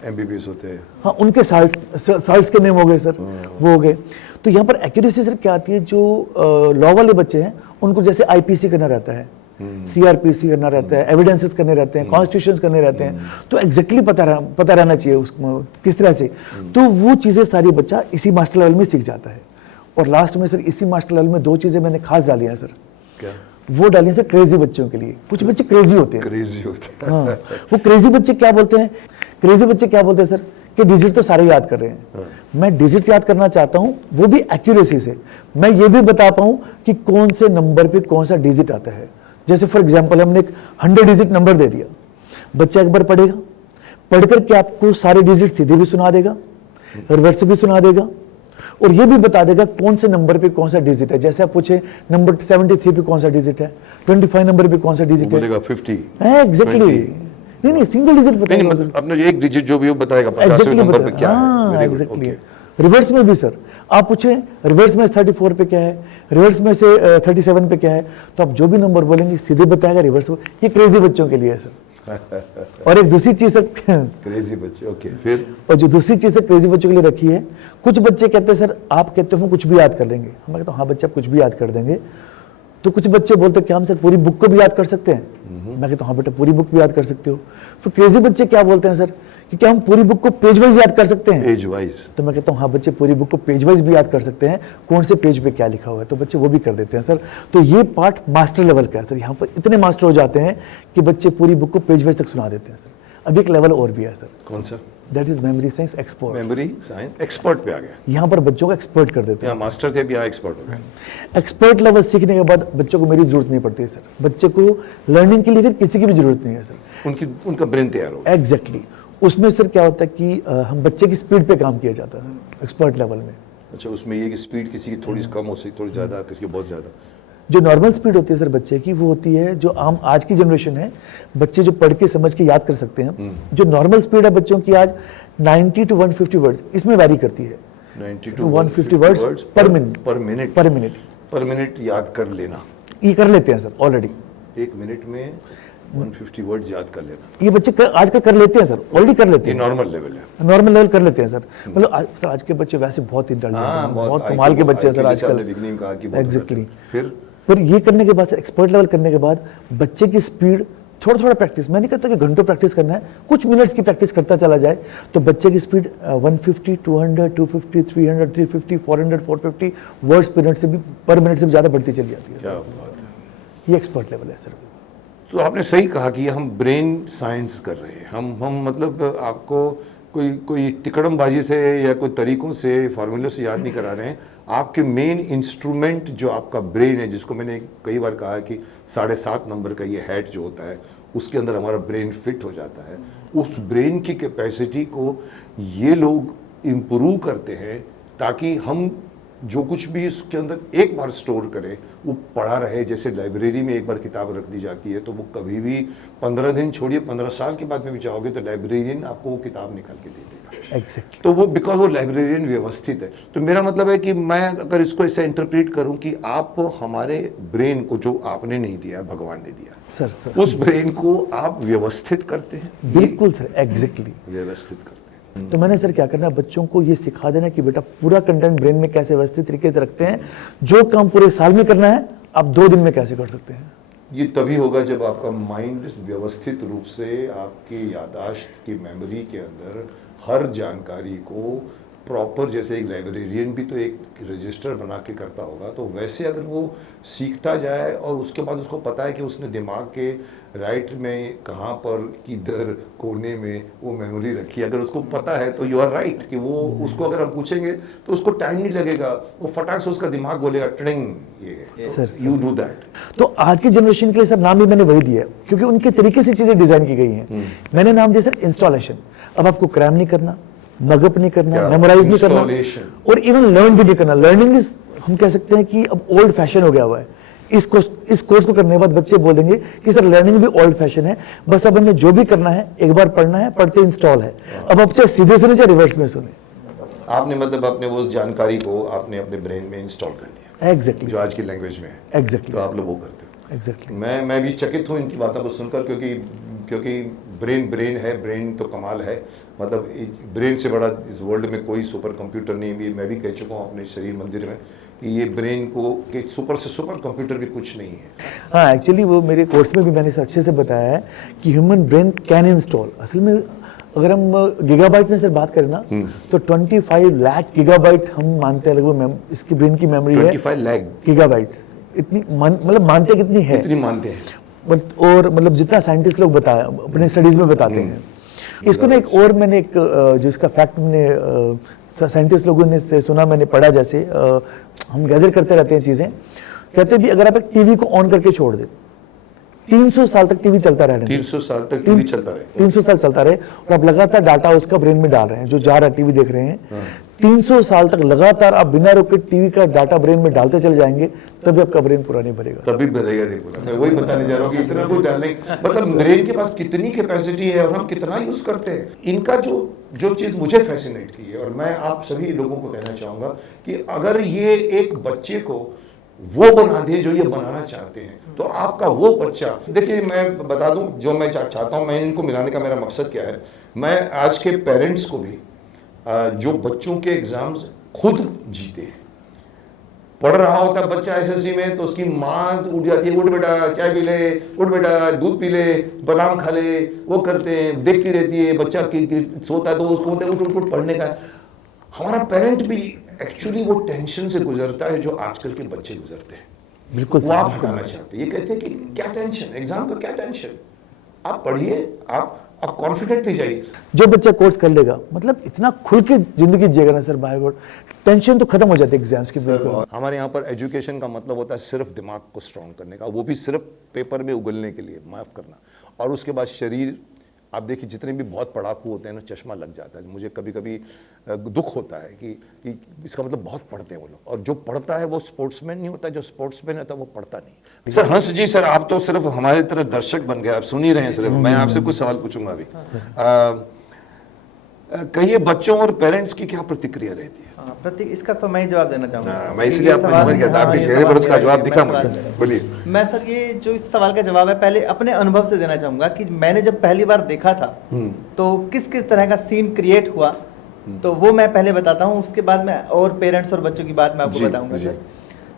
एमबीबीएस होते हैं, हाँ उनके साल्ट्स के नेम हो गए सर, वो हो गए। तो यहाँ पर एक्यूरेसी सर क्या आती है, जो लॉ वाले बच्चे हैं उनको जैसे आईपीसी करना रहता है, सीआरपीसी करना रहता है, एविडेंसेस करने रहते हैं, कॉन्स्टिट्यूशंस करने रहते हैं, तो एग्जैक्टली पता रहना चाहिए उसको किस तरह से। तो वो चीज़ें सारी बच्चा इसी मास्टर लेवल में सीख जाता है। और लास्ट में सर इसी मास्टर लेवल में 2 चीज़ें मैंने खास डाली हैं सर। क्या वो डाली है सर क्रेजी बच्चों के लिए। कुछ बच्चे क्रेजी होते हैं, क्रेजी होते हैं। हाँ, वो क्रेजी बच्चे क्या बोलते हैं, क्रेजी बच्चे क्या बोलते हैं सर कि डिजिट तो सारे याद कर रहे हैं, मैं डिजिट्स याद करना चाहता हूं, वो भी एक्यूरेसी से। मैं ये भी बता पाऊं कि कौन से नंबर पे कौन सा डिजिट आता है। जैसे फॉर एग्जांपल हमने एक 100 डिजिट नंबर दे दिया, बच्चा एक बार पढ़ेगा, पढ़कर के आपको सारे डिजिट सीधे भी सुना देगा, रिवर्स भी सुना देगा, और ये भी बता देगा कौन से नंबर पे कौन सा डिजिट है। जैसे आप पूछे नंबर 73 पे कौन सा डिजिट है, 25 नंबर पे कौन सा डिजिट है, बोलेगा 50 एग्जैक्टली। नहीं सिंगल डिजिट नहीं बताएगा। मतलब अपने एक डिजिट जो भी वो बताएगा 50 एग्जैक्टली नंबर पे क्या है। हाँ Very good, exactly. okay. Reverse में भी सर आप पूछे रिवर्स में 34 पे क्या है, रिवर्स में से 37 पे क्या है, तो आप जो भी नंबर बोलेंगे सीधे बताएगा रिवर्स में। ये क्रेजी बच्चों के लिए है सर। और एक दूसरी चीज क्रेजी बच्चे, ओके फिर। और जो दूसरी चीज क्रेजी बच्चों के लिए रखी है, कुछ बच्चे कहते हैं सर आप कहते हो हम कुछ भी याद कर लेंगे, हम कहते हैं हाँ बच्चे आप कुछ भी याद कर देंगे। तो कुछ बच्चे बोलते हैं क्या हम सर पूरी बुक को भी याद कर सकते हैं, मैं कहता हूँ हाँ बेटा पूरी बुक भी याद कर सकते हो। फिर क्रेजी बच्चे क्या बोलते हैं सर कि क्या हम पूरी बुक को पेज वाइज याद कर सकते हैं, पेज वाइज। तो मैं कहता हूँ हाँ बच्चे पूरी बुक को पेज वाइज भी याद कर सकते हैं, कौन से पेज पे क्या लिखा हुआ है, तो बच्चे वो भी कर देते हैं सर। तो ये पार्ट मास्टर लेवल का है सर, यहाँ पर इतने मास्टर हो जाते हैं कि बच्चे पूरी बुक को पेज वाइज तक सुना देते हैं सर। अभी एक लेवल और भी है सर, कौन सा? That is memory science expert. Memory science expert पे आ गया। यहाँ पर बच्चों को एक्सपर्ट कर देते हैं। यहाँ मास्टर थे, अभी यहाँ एक्सपर्ट हो गए। एक्सपर्ट लेवल सीखने के बाद बच्चों को मेरी जरूरत नहीं पड़ती है सर, बच्चे को लर्निंग के लिए फिर किसी की भी जरूरत नहीं है सर। उनका ब्रेन तैयार हो। एग्जैक्टली उसमें सर क्या होता है कि हम बच्चे की स्पीड पे काम किया जाता है सर एक्सपर्ट लेवल में। अच्छा, उसमें ये कि स्पीड किसी की थोड़ी कम हो सकती, थोड़ी ज्यादा, किसी की बहुत ज्यादा। जो नॉर्मल स्पीड होती है सर बच्चे की, वो होती है जो आम आज की जनरेशन है, बच्चे जो पढ़ के समझ के याद कर सकते हैं। जो नॉर्मल स्पीड है बच्चों की आज 90 to 150 वर्ड्स, इसमें वैरी करती है। 90 to 150 वर्ड्स पर मिनट पर मिनट याद कर लेना। ये कर लेते हैं सर ऑलरेडी। एक मिनट में 150 वर्ड्स याद कर लेना, ये बच्चे आजकल कर लेते हैं सर, ऑलरेडी कर लेते ये हैं। नॉर्मल लेवल है। नॉर्मल लेवल कर लेते हैं सर। मतलब सर आज के बच्चे वैसे बहुत इंटेलिजेंट हैं, बहुत कमाल के बच्चे हैं सर आजकल। एग्जैक्टली। फिर पर ये करने के बाद सर एक्सपर्ट लेवल करने के बाद बच्चे की स्पीड थोड़ा थोड़ा प्रैक्टिस, मैं नहीं कहता कि घंटों प्रैक्टिस करना है, कुछ मिनट्स की प्रैक्टिस करता चला जाए तो बच्चे की स्पीड 150, 200, 250, 300, 350, 400, 450 वर्ड्स पर मिनट से भी ज़्यादा बढ़ती चली जाती है। क्या बात है, ये एक्सपर्ट लेवल है सर। तो आपने सही कहा कि हम ब्रेन साइंस कर रहे हैं। हम मतलब आपको कोई तिकड़मबाजी से या कोई तरीकों से, फार्मूलों से याद नहीं करा रहे हैं। आपके मेन इंस्ट्रूमेंट जो आपका ब्रेन है, जिसको मैंने कई बार कहा कि 7.5 नंबर का ये हैट जो होता है, उसके अंदर हमारा ब्रेन फिट हो जाता है। उस ब्रेन की कैपेसिटी को ये लोग इम्प्रूव करते हैं ताकि हम जो कुछ भी इसके अंदर एक बार स्टोर करें वो पढ़ा रहे। जैसे लाइब्रेरी में एक बार किताब रख दी जाती है तो वो कभी भी 15 दिन छोड़िए 15 साल के बाद में भी चाहोगे तो लाइब्रेरियन आपको वो किताब निकाल के दे देगा। एग्जैक्टली। तो वो बिकॉज वो लाइब्रेरियन व्यवस्थित है। तो मेरा मतलब है कि मैं अगर इसको ऐसे इंटरप्रेट करूं कि आप हमारे ब्रेन को, जो आपने नहीं दिया भगवान ने दिया सर, उस ब्रेन को आप व्यवस्थित करते हैं। बिल्कुल सर, एग्जैक्टली व्यवस्थित करते हैं। तो मैंने सर क्या करना है, बच्चों को ये सिखा देना कि बेटा पूरा कंटेंट ब्रेन में कैसे व्यवस्थित तरीके से रखते हैं, जो काम पूरे साल में करना है आप 2 दिन में कैसे कर सकते हैं। ये तभी होगा जब आपका माइंड व्यवस्थित रूप से आपकी याददाश्त की मेमोरी के अंदर हर जानकारी को प्रॉपर, जैसे एक लाइब्रेरियन भी तो एक रजिस्टर बना के करता होगा, तो वैसे अगर वो सीखता जाए और उसके बाद उसको पता है कि उसने दिमाग के राइट में कहाँ पर किधर कोने में वो मेमोरी रखी, अगर उसको पता है तो यू आर राइट कि वो उसको अगर हम पूछेंगे तो उसको टाइम नहीं लगेगा, वो फटाक से उसका दिमाग बोलेगा ट्रिंग, ये यू डू दैट। तो आज की जनरेशन के लिए सर नाम भी मैंने वही दिया है क्योंकि उनके तरीके से चीजें डिजाइन की गई हैं। मैंने नाम दिया सर इंस्टॉलेशन। अब आपको क्रैम नहीं करना, मगअप नहीं करना, मेमोराइज नहीं करना और इवन लर्न भी नहीं करना। लर्निंग इज, हम कह सकते हैं कि अब ओल्ड फैशन हो गया हुआ है। इस कोर्स को करने के बाद बच्चे बोल देंगे कि सर लर्निंग भी ओल्ड फैशन है, बस अब हमें जो भी करना है एक बार पढ़ना है, पढ़ते इंस्टॉल है। अब आप चाहे सीधे सुने चाहे रिवर्स में सुने, आपने मतलब अपने वो जानकारी को आपने अपने ब्रेन में इंस्टॉल कर दिया। एग्जैक्टली जो आज की लैंग्वेज में है। एग्जैक्टली। तो आप लोग वो करते हो। एग्जैक्टली। मैं भी चकित हूँ इनकी बातों को सुनकर, क्योंकि ब्रेन है, ब्रेन तो कमाल है। मतलब ब्रेन से बड़ा इस वर्ल्ड में कोई सुपर कंप्यूटर नहीं है। मैं भी कह चुका हूँ अपने शरीर मंदिर में कि ये ब्रेन को कि सुपर से सुपर कंप्यूटर भी कुछ नहीं है। हाँ, एक्चुअली वो मेरे कोर्स में भी मैंने अच्छे से बताया है कि ह्यूमन ब्रेन कैन इंस्टॉल। असल में अगर हम गीगाबाइट में सर बात करें ना तो 25 लाख गीगाबाइट हम मानते हैं लगभग इसकी ब्रेन की मेमोरी है। 25 लाख गीगाबाइट्स, इतनी मतलब मानते कितनी है, इतनी मानते हैं। और मतलब जितना साइंटिस्ट लोग बताया अपने स्टडीज में बताते हैं। इसको ना एक और मैंने एक जो इसका फैक्ट मैंने साइंटिस्ट लोगों ने से सुना, मैंने पढ़ा, जैसे हम गैदर करते रहते हैं चीज़ें, कहते भी अगर आप एक टीवी को ऑन करके छोड़ दें 300 साल तक टीवी चलता रहने दें। 300 साल तक टीवी चलता रहे। 300 साल चलता रहे और आप लगातार डाटा उसका ब्रेन में डाल रहे हैं, जो जा रहा है टीवी देख रहे हैं, 300 साल तक लगातार आप बिना रुके टीवी का डाटा ब्रेन में डालते चले जाएंगे, तभी आपका ब्रेन पूरा नहीं भरेगा। तभी बढ़ेगा नहीं पूरा। मैं वही बताने जा रहा हूँ कि इतना कुछ डालने, मतलब ब्रेन के पास कितनी कैपेसिटी है और हम कितना यूज करते हैं। इनका जो चीज मुझे फैसिनेट की है, और मैं आप सभी लोगों को कहना चाहूंगा कि अगर ये एक बच्चे को वो बना दे जो ये बनाना चाहते हैं, तो आपका वो बच्चा, देखिए मैं बता दूं जो मैं चाहता हूं, मैं इनको मिलाने का मेरा मकसद क्या है। मैं आज के पेरेंट्स को भी जो बच्चों के एग्जाम्स खुद जीते हैं, पढ़ रहा होता है बच्चा एसएससी में, तो उसकी माँ उठ जाती है, उठ बेटा चाय पी ले, उठ बेटा दूध पी ले, बादाम खा ले, वो करते हैं, देखती रहती है बच्चा की सोता है तो उसको बोलते हैं उठ पढ़ने का। हमारा पेरेंट भी एक्चुअली वो टेंशन से गुजरता है जो आजकल के बच्चे गुजरते हैं। बिल्कुल वो आप हटाना चाहते हैं। ये कहते हैं कि क्या टेंशन, एग्जाम का क्या टेंशन, आप पढ़िए, आप कॉन्फिडेंटली जाइए। जो बच्चा कोर्स कर लेगा, मतलब इतना खुल के जिंदगी जिएगा ना सर, बाय गॉड टेंशन तो खत्म हो जाती है एग्जाम्स की। बिल्कुल हमारे यहाँ पर एजुकेशन का मतलब होता है सिर्फ दिमाग को स्ट्रॉन्ग करने का, वो भी सिर्फ पेपर में उगलने के लिए, माफ करना, और उसके बाद शरीर। आप देखिए जितने भी बहुत पढ़ाकू होते हैं ना, चश्मा लग जाता है। मुझे कभी कभी दुख होता है कि इसका मतलब बहुत पढ़ते हैं वो लोग, और जो पढ़ता है वो स्पोर्ट्समैन नहीं होता, जो स्पोर्ट्समैन होता है वो पढ़ता नहीं। सर हंस जी, सर आप तो सिर्फ हमारे तरह दर्शक बन गए, आप सुन ही रहे हैं। सिर्फ मैं आपसे कुछ सवाल पूछूंगा अभी। कहिए बच्चों और पेरेंट्स की क्या प्रतिक्रिया रहती है? प्रतीक, इसका तो मैं ही जवाब देना चाहूंगा। मैं इसलिए आपको समझ गया था, आपके चेहरे पर उसका जवाब दिखा मुझे। बोलिए। मैं सर ये जो इस सवाल का जवाब है, पहले अपने अनुभव से देना चाहूंगा कि मैंने जब पहली बार देखा था तो किस किस तरह का सीन क्रिएट हुआ, तो वो मैं पहले बताता हूँ, उसके बाद मैं और पेरेंट्स और बच्चों की बात मैं आपको बताऊंगा सर।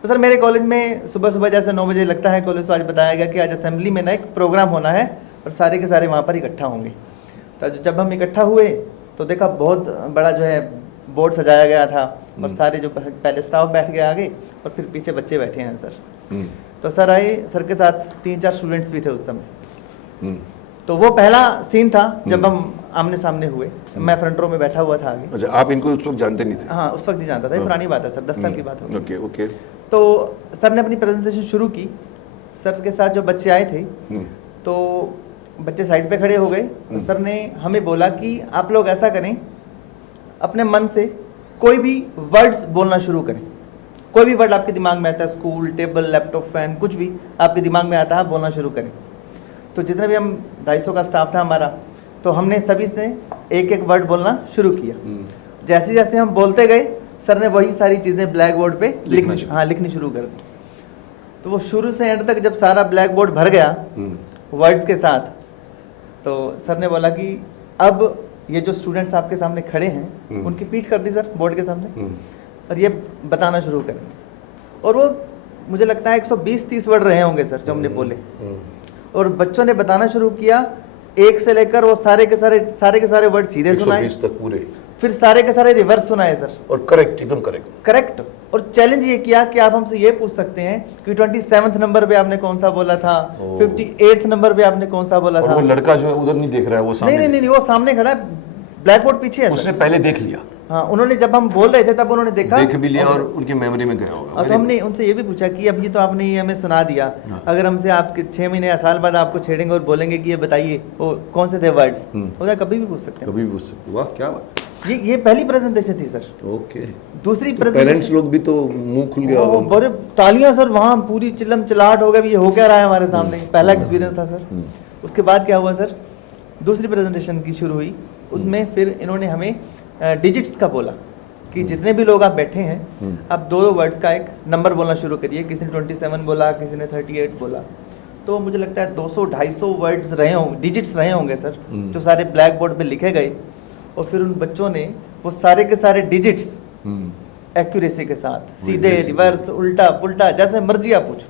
तो सर मेरे कॉलेज में सुबह सुबह जैसे 9 बजे लगता है कॉलेज, तो आज बताया गया कि आज असेंबली में ना एक प्रोग्राम होना है और सारे के सारे वहाँ पर इकट्ठा होंगे। तो जब हम इकट्ठा हुए तो देखा बहुत बड़ा जो है बोर्ड सजाया गया था, और सारे जो पहले स्टाफ बैठ गए आगे और फिर पीछे बच्चे बैठे हैं सर। तो सर आए, सर के साथ 3-4 स्टूडेंट्स भी थे उस समय। तो वो पहला सीन था जब हम आमने सामने हुए। मैं फ्रंट रो में बैठा हुआ था आगे। अच्छा, आप इनको उस वक्त जानते नहीं थे? हाँ, उस वक्त नहीं जानता था, ये पुरानी बात है सर, 10 साल की बात होगी। Okay okay. तो सर ने अपनी प्रेजेंटेशन शुरू की। सर के साथ जो बच्चे आए थे, तो बच्चे साइड पे खड़े हो गए। तो सर ने हमें बोला कि आप लोग ऐसा करें, अपने मन से कोई भी वर्ड्स बोलना शुरू करें। कोई भी वर्ड आपके दिमाग में आता है, स्कूल, टेबल, लैपटॉप, फैन, कुछ भी आपके दिमाग में आता है, आप बोलना शुरू करें। तो जितने भी हम 250 का स्टाफ था हमारा, तो हमने सभी से एक एक वर्ड बोलना शुरू किया। जैसे जैसे हम बोलते गए, सर ने वही सारी चीज़ें ब्लैक बोर्ड पे लिखनी शुरू कर दी। तो वो शुरू से एंड तक जब सारा ब्लैक बोर्ड भर गया वर्ड्स के साथ, तो सर ने बोला कि अब ये जो स्टूडेंट्स आपके सामने खड़े हैं उनकी पीठ कर दी सर बोर्ड के सामने, और ये बताना शुरू करें। और वो मुझे लगता है 120-30 वर्ड रहे होंगे सर जो हमने बोले, और बच्चों ने बताना शुरू किया, एक से लेकर वो सारे के सारे वर्ड सीधे सुनाए, 120 तक पूरे, फिर सारे के सारे रिवर्स सुनाए सर, और करेक्ट, एकदम करेक्ट। और चैलेंज ये किया कि आप हमसे ये पूछ सकते हैं कि 27th नंबर पे आपने कौन सा बोला था, 58th नंबर पे आपने कौन सा बोला था। वो लड़का जो है उधर नहीं देख रहा है, वो सामने नहीं, वो सामने खड़ा है, ब्लैक बोर्ड पीछे है। उसने पहले देख लिया। हाँ, उन्होंने जब हम बोल रहे थे तब उन्होंने देख भी लिया और उनकी मेमोरी में गया होगा। तो हमने उनसे ये भी पूछा कि अब ये तो आपने ये हमें सुना दिया, अगर हमसे आपके 6 महीने या साल बाद आपको छेड़ेंगे और बोलेंगे कि ये बताइए वो कौन से थे वर्ड्स, वो कभी भी पूछ सकते हैं। कभी भी पूछ सकते। वाह, क्या बात। ये पहली प्रेजेंटेशन थी सर। ओके। दूसरी पेरेंट्स लोग भी तो मुंह खुल गया होगा। बड़े तालियां सर, वहाँ पूरी चिल्लम चिल्लाहट हो गया, ये हो क्या रहा है हमारे सामने। पहला एक्सपीरियंस था सर। उसके बाद क्या हुआ सर, दूसरी प्रेजेंटेशन की शुरू हुई। उसमें फिर इन्होंने हमें डिजिट्स का बोला कि जितने भी लोग आप बैठे हैं, आप 2 वर्ड्स का एक नंबर बोलना शुरू करिए। किसी ने 27 बोला, किसी ने 38 बोला। तो मुझे लगता है 200-250 वर्ड्स रहे होंगे, डिजिट्स रहे होंगे सर, जो सारे ब्लैक बोर्ड पे लिखे गए। और फिर उन बच्चों ने वो सारे के सारे डिजिट्स एक्यूरेसी के साथ, सीधे, रिवर्स, उल्टा पुल्टा, जैसे मर्जी आप पूछो,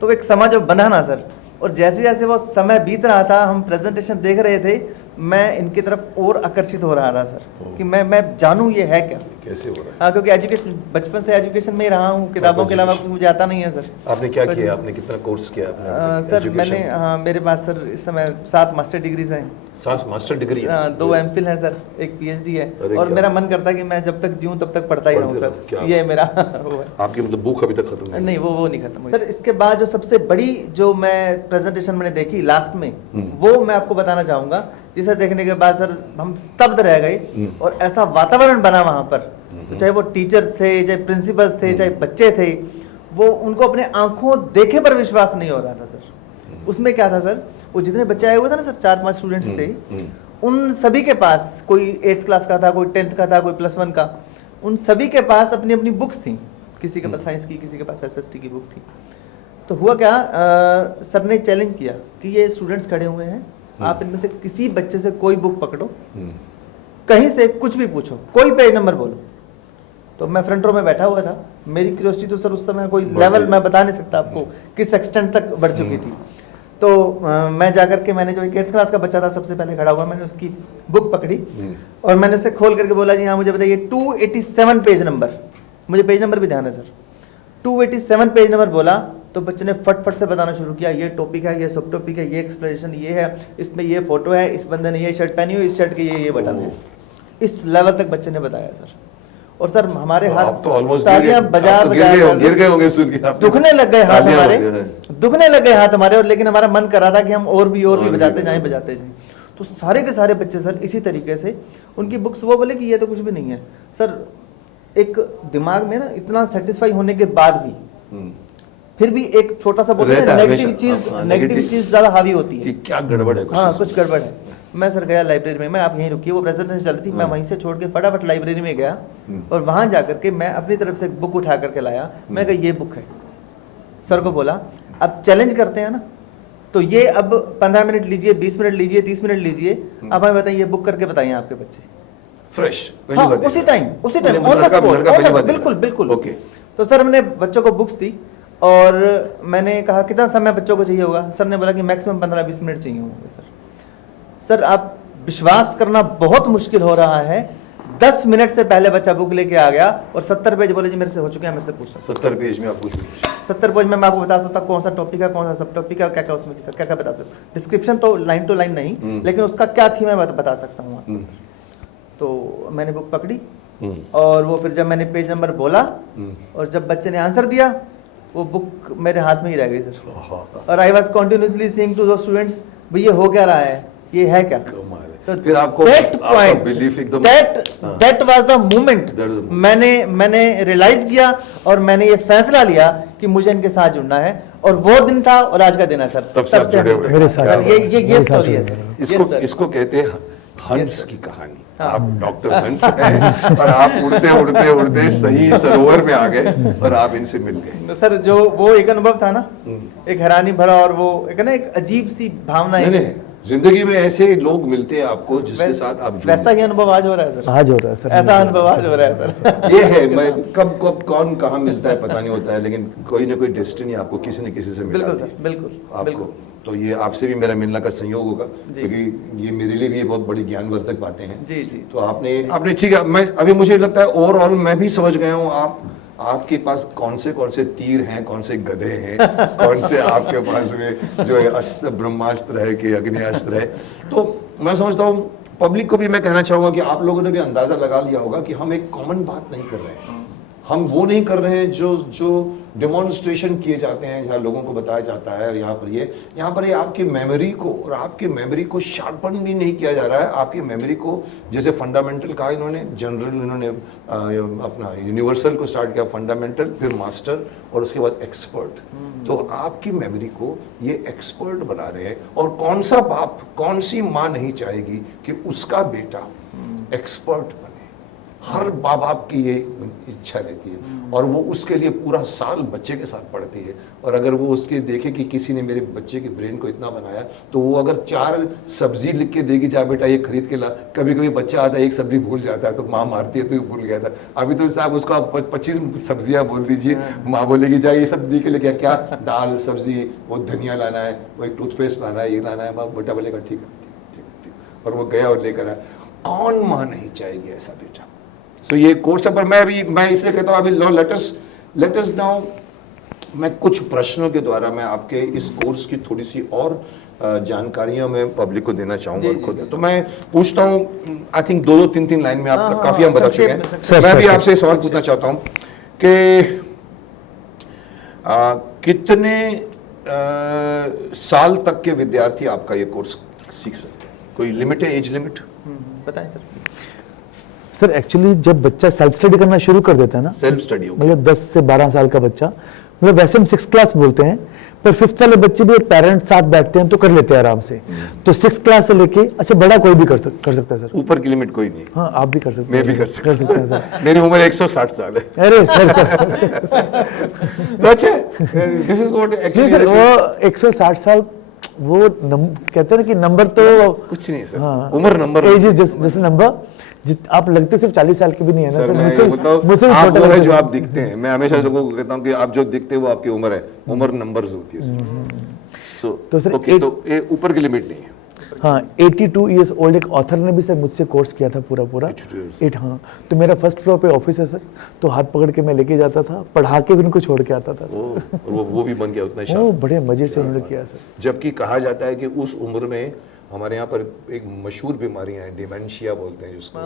तो एक समझ बना ना सर। और जैसे जैसे वो समय बीत रहा था, हम प्रेजेंटेशन देख रहे थे, मैं इनकी तरफ और आकर्षित हो रहा था सर, कि मैं जानूं ये है क्या। कैसे हो रहा है? हाँ, क्योंकि एजुकेशन बचपन से एजुकेशन में ही रहा हूँ, किताबों के अलावा कुछ मुझे आता नहीं है सर। आपने क्या किया? आपने कितना कोर्स किया आपने? सर Education मैंने में? हाँ, मेरे पास सर इस समय 7 मास्टर डिग्रीज हैं, 7 मास्टर डिग्री है? 2 MPhil है सर, 1 PhD है, अरे और क्या? मेरा मन करता है कि मैं जब तक जीऊँ तब तक पढ़ता ही रहूँ पढ़ते सर। रहो, क्या ये मेरा वो है। आपकी मतलब बुक अभी तक खत्म नहीं? नहीं, वो नहीं खत्म हुई सर। इसके बाद जो सबसे बड़ी जो मैं प्रेजेंटेशन मैंने देखी लास्ट में, वो मैं आपको बताना चाहूंगा, जिसे देखने के बाद सर हम स्तब्ध रह गए, और ऐसा वातावरण बना वहां पर, तो चाहे वो टीचर्स थे, चाहे प्रिंसिपल्स थे, चाहे बच्चे थे, वो उनको अपने आंखों देखे पर विश्वास नहीं हो रहा था सर। उसमें क्या था सर, वो जितने बच्चे आए हुए थे ना सर, 4-5 स्टूडेंट्स थे, उन सभी के पास, कोई 8th क्लास का था, कोई 10th का था, कोई +1 का, उन सभी के पास अपनी अपनी बुक्स थी। किसी के पास साइंस की, किसी के पास SST की बुक थी। तो हुआ क्या, सर ने चैलेंज किया कि ये स्टूडेंट्स खड़े हुए हैं, आप इनमें से किसी बच्चे से कोई बुक पकड़ो, कहीं से कुछ भी पूछो, कोई पेज नंबर बोलो। तो मैं फ्रंट रो में बैठा हुआ था, मेरी क्यूरियोसिटी तो सर उस समय कोई लेवल मैं बता नहीं सकता आपको किस एक्सटेंट तक बढ़ चुकी थी। तो मैं जाकर के, मैंने जो 8th क्लास का बच्चा था सबसे पहले खड़ा हुआ, मैंने उसकी बुक पकड़ी और मैंने उसे खोल करके बोला, जी हाँ मुझे बताइए 287 पेज नंबर, मुझे पेज नंबर भी ध्यान है सर, 287 पेज नंबर बोला। तो बच्चे ने फट से बताना शुरू किया, ये टॉपिक है, ये सब टॉपिक है, ये एक्सप्लेनेशन ये है, इसमें ये फोटो है, इस बंदे ने ये शर्ट पहनी हुई, इस शर्ट के ये बटन है। इस लेवल तक बच्चे ने बताया सर। और सर हमारे हाथ तो ऑलमोस्ट तालियां बजा गिर गए होंगे सुन के, दुखने लग गए हाथ हमारे, तालियां दुखने लग गए हाथ हमारे। और लेकिन हमारा मन कर रहा था कि हम और भी बजाते जाएं। तो सारे के सारे बच्चे सर इसी तरीके से, उनकी बुक्स, वो बोले कि ये तो कुछ भी नहीं है सर। एक दिमाग में ना इतना सेटिस्फाई होने के बाद भी फिर भी एक छोटा सा बोलते हैं नेगेटिव चीज ज्यादा हावी होती है कि क्या गड़बड़ है, हाँ कुछ गड़बड़ है। मैं सर गया लाइब्रेरी में, मैं आप यहीं रुकिए, वो प्रेजेंटेशन चल रही थी, मैं वहीं से छोड़ के फटाफट लाइब्रेरी में गया और वहां जाकर के मैं अपनी तरफ से बुक उठा करके लाया। मैं कहा ये बुक है, सर को बोला अब चैलेंज करते हैं ना, तो ये अब 15 मिनट लीजिए, 20 मिनट लीजिए, 30 मिनट लीजिए, अब हमें बताइए बुक करके बताइए आपके बच्चे फ्रेश। हाँ उसी टाइम ऑन द स्पॉट, बिल्कुल। ओके। तो सर हमने बच्चों को बुक्स दी और मैंने कहा कितना समय बच्चों को चाहिए होगा। सर ने बोला कि मैक्सिमम 15-20 मिनट चाहिए होंगे। सर आप विश्वास करना बहुत मुश्किल हो रहा है, 10 मिनट से पहले बच्चा बुक लेके आ गया और 70 पेज बोले जी मेरे से हो चुके हैं, मेरे से पूछ सकते। 70 पेज में आप पूछ 70 पेज में मैं आपको बता सकता कौन सा टॉपिक है, कौन सा सब टॉपिक है, क्या क्या उसमें क्या बता सकता। डिस्क्रिप्शन तो लाइन टू लाइन नहीं, लेकिन उसका क्या थी मैं बता सकता हूँ आपको सर। तो मैंने बुक पकड़ी और वो फिर जब मैंने पेज नंबर बोला और जब बच्चे ने आंसर दिया, वो बुक मेरे हाथ में ही रह गई सर। और I was continuously saying to the students, भाई ये हो क्या रहा है, ये है क्या। तो फिर आपको बिलीफ एकदम, दैट वाज द मोमेंट मैंने रियलाइज किया और मैंने ये फैसला लिया कि मुझे इनके साथ जुड़ना है। और वो दिन था और आज का दिन है सर, तब से आप जुड़े हुए मेरे साथ। ये स्टोरी है। इसको कहते हैं हंस की कहानी। आप डॉक्टर हंस हैं और आप उड़ते सही सरोवर में आ गए और आप इनसे मिल गए। तो सर जो वो एक अनुभव था ना, एक हैरानी भरा और वो एक अजीब सी भावना है। जिंदगी में ऐसे लोग मिलते हैं आपको जिसके साथ आप वैसा ही अनुभव आज हो रहा है सर। आज हो रहा है सर, ऐसा अनुभव आज हो रहा है सर। ये है, मैं कब कौन कहाँ मिलता है पता नहीं होता है, लेकिन कोई ना कोई डेस्टिनी आपको किसी न किसी से मिला। बिल्कुल सर, बिल्कुल आपको। तो ये आपसे भी मेरा मिलना का संयोग होगा, क्योंकि ये मेरे लिए भी ये बहुत बड़ी ज्ञानवर्धक बातें हैं। जी। तो आपने ठीक है, मैं अभी मुझे लगता है ओवरऑल मैं भी समझ गया हूँ आपके पास कौन से तीर हैं, कौन से गधे हैं, कौन से आपके पास में जो है अस्त्र, ब्रह्मास्त्र है कि अग्निअस्त्र है। तो मैं समझता हूँ पब्लिक को भी मैं कहना चाहूँगा कि आप लोगों ने भी अंदाजा लगा लिया होगा कि हम एक कॉमन बात नहीं कर रहे हैं। हम वो नहीं कर रहे हैं जो डेमोन्स्ट्रेशन किए जाते हैं, जहाँ लोगों को बताया जाता है। यहाँ पर ये आपकी मेमोरी को और आपकी मेमोरी को शार्पन भी नहीं किया जा रहा है। आपकी मेमोरी को जैसे फंडामेंटल कहा इन्होंने, जनरल इन्होंने अपना यूनिवर्सल को स्टार्ट किया, फंडामेंटल, फिर मास्टर और उसके बाद एक्सपर्ट। तो आपकी मेमोरी को ये एक्सपर्ट बना रहे हैं। और कौन सा बाप, कौन सी माँ नहीं चाहेगी कि उसका बेटा एक्सपर्ट बने। हर माँ बाप की ये इच्छा रहती है और वो उसके लिए पूरा साल बच्चे के साथ पढ़ती है। और अगर वो उसके देखे कि किसी ने मेरे बच्चे के ब्रेन को इतना बनाया, तो वो अगर 4 सब्जी लिख के देगी, जा बेटा ये खरीद के ला। कभी कभी बच्चा आता है, एक सब्जी भूल जाता है तो माँ मारती है, तो ये भूल गया था। अभी तो साहब उसको आप 25 सब्जियां बोल दीजिए, माँ बोलेगी जा ये सब लिख के लेके क्या, दाल सब्जी, वो धनिया लाना है, वो एक टूथपेस्ट लाना है, ये लाना है। बेटा बोलेगा ठीक है। और वो गया और लेकर आया। कौन माँ नहीं चाहेगी ऐसा बेटा? सो ये कोर्स है, पर मैं इसलिए कहता हूँ अभी लेट अस नाउ, मैं कुछ प्रश्नों के द्वारा मैं आपके इस कोर्स की थोड़ी सी और जानकारियां मैं पब्लिक को देना चाहूंगा और खुद। तो मैं पूछता हूँ, आई थिंक 2-3 लाइन में आप काफी हम बता चुके हैं। मैं भी आपसे सवाल पूछना चाहता हूँ कि कितने साल तक के विद्यार्थी आपका ये कोर्स सीख सकते हैं? कोई लिमिट है, एज लिमिट? बताएं सर। सर एक्चुअली जब बच्चा सेल्फ स्टडी करना शुरू कर देता है ना, सेल्फ स्टडी मतलब 10 से 12 साल का बच्चा, मतलब वैसे हम 6th क्लास बोलते हैं, पर 5th वाले बच्चे भी पेरेंट्स साथ बैठते हैं तो कर लेते हैं आराम से। तो 6th क्लास से लेके अच्छा बड़ा कोई भी कर सकता है सर। ऊपर की लिमिट कोई नहीं? हाँ आप भी कर सकते हैं। मैं भी कर सकता हैं सर। मेरी उम्र 160 साल है। अरे सर तो अच्छा, दिस इज व्हाट नहीं एक्चुअली सर, वो 160 साल वो कहते हैं ना कि नंबर तो कुछ नहीं सर। हाँ, उम्र नंबर, एज इज जैसे नंबर, आप लगते सिर्फ 40 साल के भी नहीं है ना सर। सर, मैं मुझसे मतलब मुझसे भी आप छोटा वो है लगता जो है। आप दिखते हैं। मैं हमेशा लोगों को कहता हूँ कि आप जो दिखते हैं वो आपकी उम्र है। उम्र नंबर्स होती है सर। तो सर ओके, तो ऊपर की लिमिट नहीं है। हाँ 82 ईयर्स ओल्ड एक ऑथर ने भी सर मुझसे कोर्स किया था पूरा 82 हाँ। तो मेरा फर्स्ट फ्लोर पे ऑफिस है सर, तो हाथ पकड़ के मैं लेके जाता था, पढ़ा के भी उनको छोड़ के आता था। वो भी बन गया उतना शान। वो बड़े मजे से उन्होंने किया सर। जबकि कहा जाता है कि उस उम्र में हमारे यहाँ पर एक मशहूर बीमारियां हैं, डिमेंशिया बोलते हैं जिसको,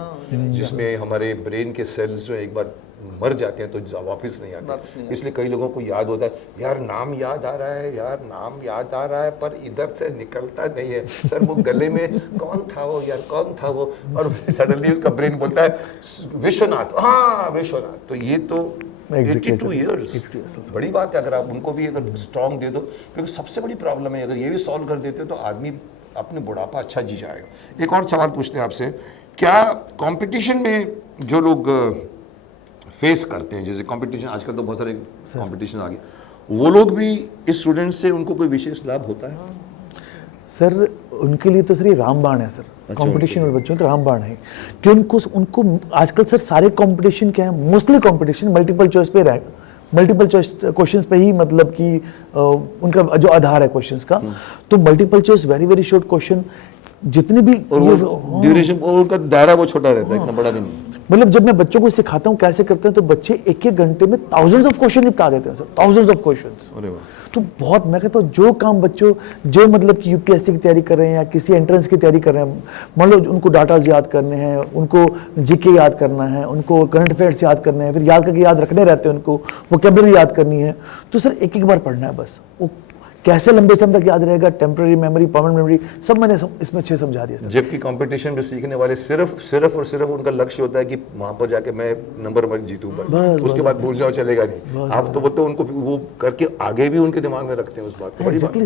जिसमें हमारे ब्रेन के सेल्स जो एक बार मर जाते हैं तो वापस नहीं आते। इसलिए कई लोगों को याद होता है, यार नाम याद आ रहा है, यार नाम याद आ रहा है, पर इधर से निकलता नहीं है सर। वो गले में कौन था वो, यार कौन था वो, और सडनली उसका ब्रेन बोलता है विश्वनाथ, हाँ विश्वनाथ। तो ये तो 82 ईयर्स बड़ी बात है। अगर आप उनको भी अगर स्ट्रॉन्ग दे दो, क्योंकि सबसे बड़ी प्रॉब्लम है, अगर ये भी सॉल्व कर देते तो आदमी अपने बुढ़ापा अच्छा जी जाएगा। एक और सवाल पूछते हैं आपसे, क्या कंपटीशन में जो लोग फेस करते हैं, जैसे कंपटीशन आजकल तो बहुत सारे कंपटीशन आ गए, वो लोग भी इस स्टूडेंट से उनको कोई विशेष लाभ होता है? सर उनके लिए तो सर ये रामबाण है सर। कंपटीशन वाले बच्चों तो रामबाण है कि उनको आजकल सर सारे कंपटीशन क्या है, मोस्टली कंपटीशन मल्टीपल चॉइस पे रहेगा, मल्टीपल चॉइस क्वेश्चंस पे ही, मतलब कि उनका जो आधार है क्वेश्चंस का। तो multiple choice very very short question जितने भी, और वो ड्यूरेशन और उनका दायरा वो छोटा रहता है, इतना बड़ा भी नहीं। मतलब जब मैं बच्चों को सिखाता हूँ कैसे करते हैं, तो बच्चे एक घंटे में thousands ऑफ क्वेश्चन निपटा देते हैं सर, thousands ऑफ क्वेश्चंस। तो बहुत, मैं कहता हूँ जो काम बच्चों जो मतलब कि यूपीएससी की तैयारी कर रहे हैं या किसी एंट्रेंस की तैयारी कर रहे हैं, मान लो उनको डाटाज याद करने हैं, उनको जीके याद करना है, उनको करंट अफेयर्स याद करने हैं, फिर याद करके याद रखने रहते हैं, उनको वोकैबुलरी याद करनी है, तो सर एक बार पढ़ना है बस। वो कैसे लंबे समय तक याद रहेगा, टेम्पररी मेमोरी, परमानेंट मेमोरी, सब मैंने इसमें अच्छे समझा दिया सर। जबकि कंपटीशन में सीखने वाले सिर्फ और सिर्फ उनका लक्ष्य होता है कि वहां पर जाके मैं नंबर 1 जीतूं, बस उसके बाद भूल जाओ चलेगा नहीं। आप तो बोलते उनको वो करके आगे भी उनके दिमाग में रखते हैं उस बात को। बड़ी बात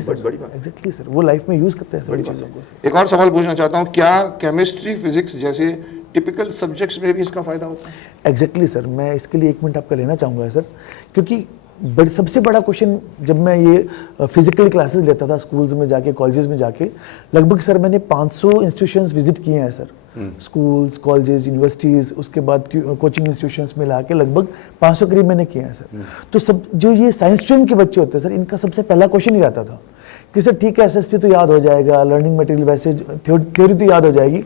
एग्जैक्टली सर, वो लाइफ में यूज करते हैं सभी चीजों को। एक और सवाल पूछना चाहता हूँ, क्या केमिस्ट्री फिजिक्स जैसे टिपिकल सब्जेक्ट्स में भी इसका फायदा होता है? एग्जैक्टली सर, मैं इसके लिए 1 मिनट आपका लेना चाहूँगा सर, क्योंकि सबसे बड़ा क्वेश्चन जब मैं ये फिजिकल क्लासेस लेता था स्कूल्स में जाके, कॉलेजेस में जाके, लगभग सर मैंने 500 इंस्टीट्यूशंस विजिट किए हैं सर, स्कूल्स, कॉलेजेस, यूनिवर्सिटीज़, उसके बाद कोचिंग इंस्टीट्यूशंस मिला के लगभग 500 करीब मैंने किए हैं सर। तो सब जो ये साइंस स्ट्रीम के बच्चे होते हैं सर, इनका सबसे पहला क्वेश्चन ही रहता था कि सर ठीक है एसएसटी तो याद हो जाएगा, लर्निंग मटेरियल वैसे थ्योरी तो याद हो जाएगी,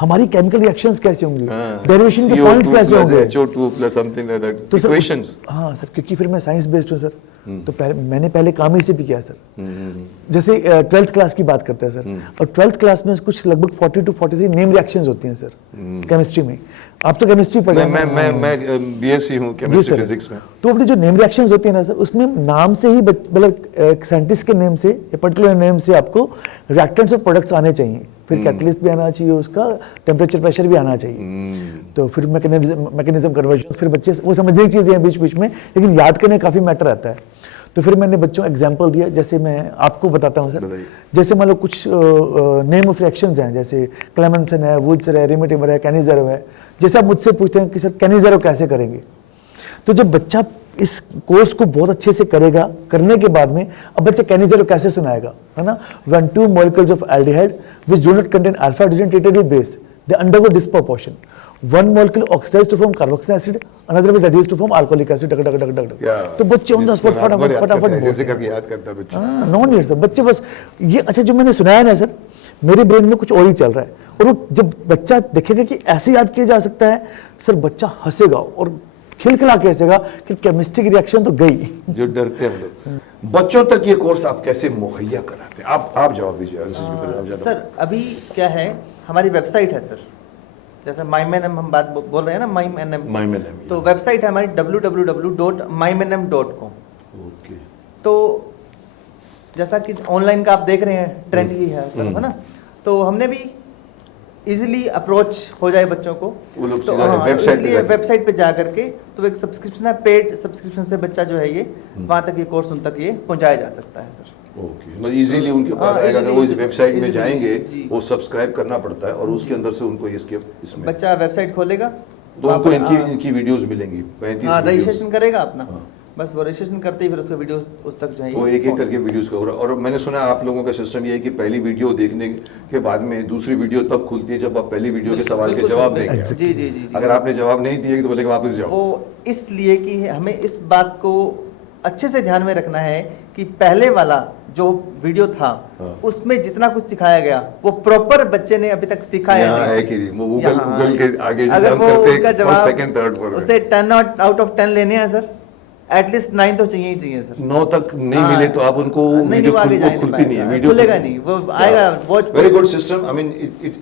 हमारी केमिकल रिएक्शंस कैसे होंगी, डेरिवेशन के पॉइंट्स कैसे होंगे, CO2 plus something like that, तो इक्वेशंस। हाँ सर, क्योंकि फिर मैं साइंस बेस्ड हूँ सर, तो मैंने पहले काम ही से भी किया सर। जैसे 12th क्लास की बात करते हैं सर, और 12th क्लास में कुछ लगभग 40 to 43 नेम रिएक्शंस होती हैं सर केमिस्ट्री में। आप तो केमिस्ट्री पढ़े हैं? मैं बीएससी हूँ केमिस्ट्री फिजिक्स में। तो अपनी जो नेम रिएक्शंस होती है ना सर, उसमें नाम से ही मतलब साइंटिस्ट के नेम से, पर्टिकुलर नेम से आपको रिएक्टेंट्स और प्रोडक्ट्स आने चाहिए, फिर कैटलिस्ट भी आना चाहिए, उसका टेम्परेचर प्रेशर भी आना चाहिए, तो फिर मैकेनिज्म कन्वर्जन, फिर बच्चे वो समझने की चीज़ें हैं बीच बीच में, लेकिन याद करने काफ़ी मैटर रहता है। तो फिर मैंने बच्चों को एग्जाम्पल दिया, जैसे मैं आपको बताता हूँ सर, जैसे मान लो कुछ नेम ऑफ रिएक्शंस हैं, जैसे क्लेमेंसन है, वुल्सर है, रिमेटिवर है, कैनिज़ेरो है। जैसे आप मुझसे पूछते हैं कि सर कैनिज़ेरो कैसे करेंगे, तो जब बच्चा इस कोर्स को बहुत अच्छे से करेगा, करने के बाद में अब बच्चा कैनिज़ेरो कैसे सुनाएगा, है ना, when 2 molecules of aldehyde which do not contain alpha hydrogen tertiary base, they undergo disproportion. 1 molecule oxidized to form carboxylic acid, another was reduced to form alcoholic acid. तो बच्चे ऑन द स्पॉट फटाफट ऐसे करके याद करता बच्चा। Non need sir, बच्चे बस ये, अच्छा जो मैंने सुनाया ना सर, मेरे ब्रेन में कुछ और ही चल रहा है, और वो जब बच्चा देखेगा कि ऐसे याद किया जा सकता है सर, बच्चा हंसेगा और खिलखिला के हंसेगा कि केमिस्ट्री की रिएक्शन तो गई। जो डरते हैं हम लोग। बच्चों तक ये कोर्स आप कैसे मुहैया कराते हैं? आप जवाब दीजिए। आप ज्यादा- सर अभी क्या है, हमारी वेबसाइट है सर, जैसे माइमेनम हम बात बोल रहे हैं ना, माइमेनम, माइमेनम, तो वेबसाइट है हमारी www.mymenem.com। ओके। तो जैसा कि ऑनलाइन का आप देख रहे हैं ट्रेंड ही है तरफ, है ना, तो हमने भी इजीली अप्रोच हो जाए बच्चों को, वो लोग तो सीधा हाँ, वेबसाइट पे इसलिए जाके- वेबसाइट पे जा करके तो एक सब्सक्रिप्शन है, पेड सब्सक्रिप्शन से बच्चा जो है ये वहाँ तक ये कोर्स उन तक ये पहुँचाया जा सकता है सर। ओके, मतलब इजीली उनके पास हाँ, आएगा। अगर easily- वो इस वेबसाइट में easily, जाएंगे, जी। वो सब्सक्राइब करना पड़ता है और उसके अंदर से उनको इसमें बच्चा वेबसाइट खोलेगा तो वहाँ उनको पर, इनकी वीडियोस मिलेंगी, 35 हाँ वीडियोस। रजिस्ट्रेशन करेगा अपना, हाँ। बस वो रजिस्ट्रेशन करते ही फिर उसका वीडियो उस तक जो है वो एक एक करके वीडियोस का हो रहा है। और मैंने सुना आप लोगों का सिस्टम ये है कि पहली वीडियो देखने के बाद में दूसरी वीडियो तब खुलती है जब आप पहली वीडियो के सवाल के बिल्कुल जवाब सर, देंगे। जी जी जी। अगर आपने जवाब नहीं दिए तो बोलेगा वापस जाओ। वो इसलिए कि हमें इस बात को अच्छे से ध्यान में रखना है कि पहले वाला जो वीडियो था हाँ। उसमें जितना कुछ सिखाया गया वो प्रॉपर बच्चे ने अभी तक सीखा है यहाँ नहीं। है कि नहीं? वो गूगल यहाँ गूगल के आगे जैसे अगर हम वो करते हैं, उनका first, जवाब second, third, fourth। उसे 10 आउट ऑफ 10 लेने हैं सर, एटलीस्ट 9 तो चाहिए ही चाहिए सर। 9 तक नहीं हाँ। मिले तो आप उनको नहीं वीडियो वो आगे जा नहीं खुलती नहीं है, पाएगा, वीडियो खुलेगा नहीं, वो आएगा watch. Very good system. I mean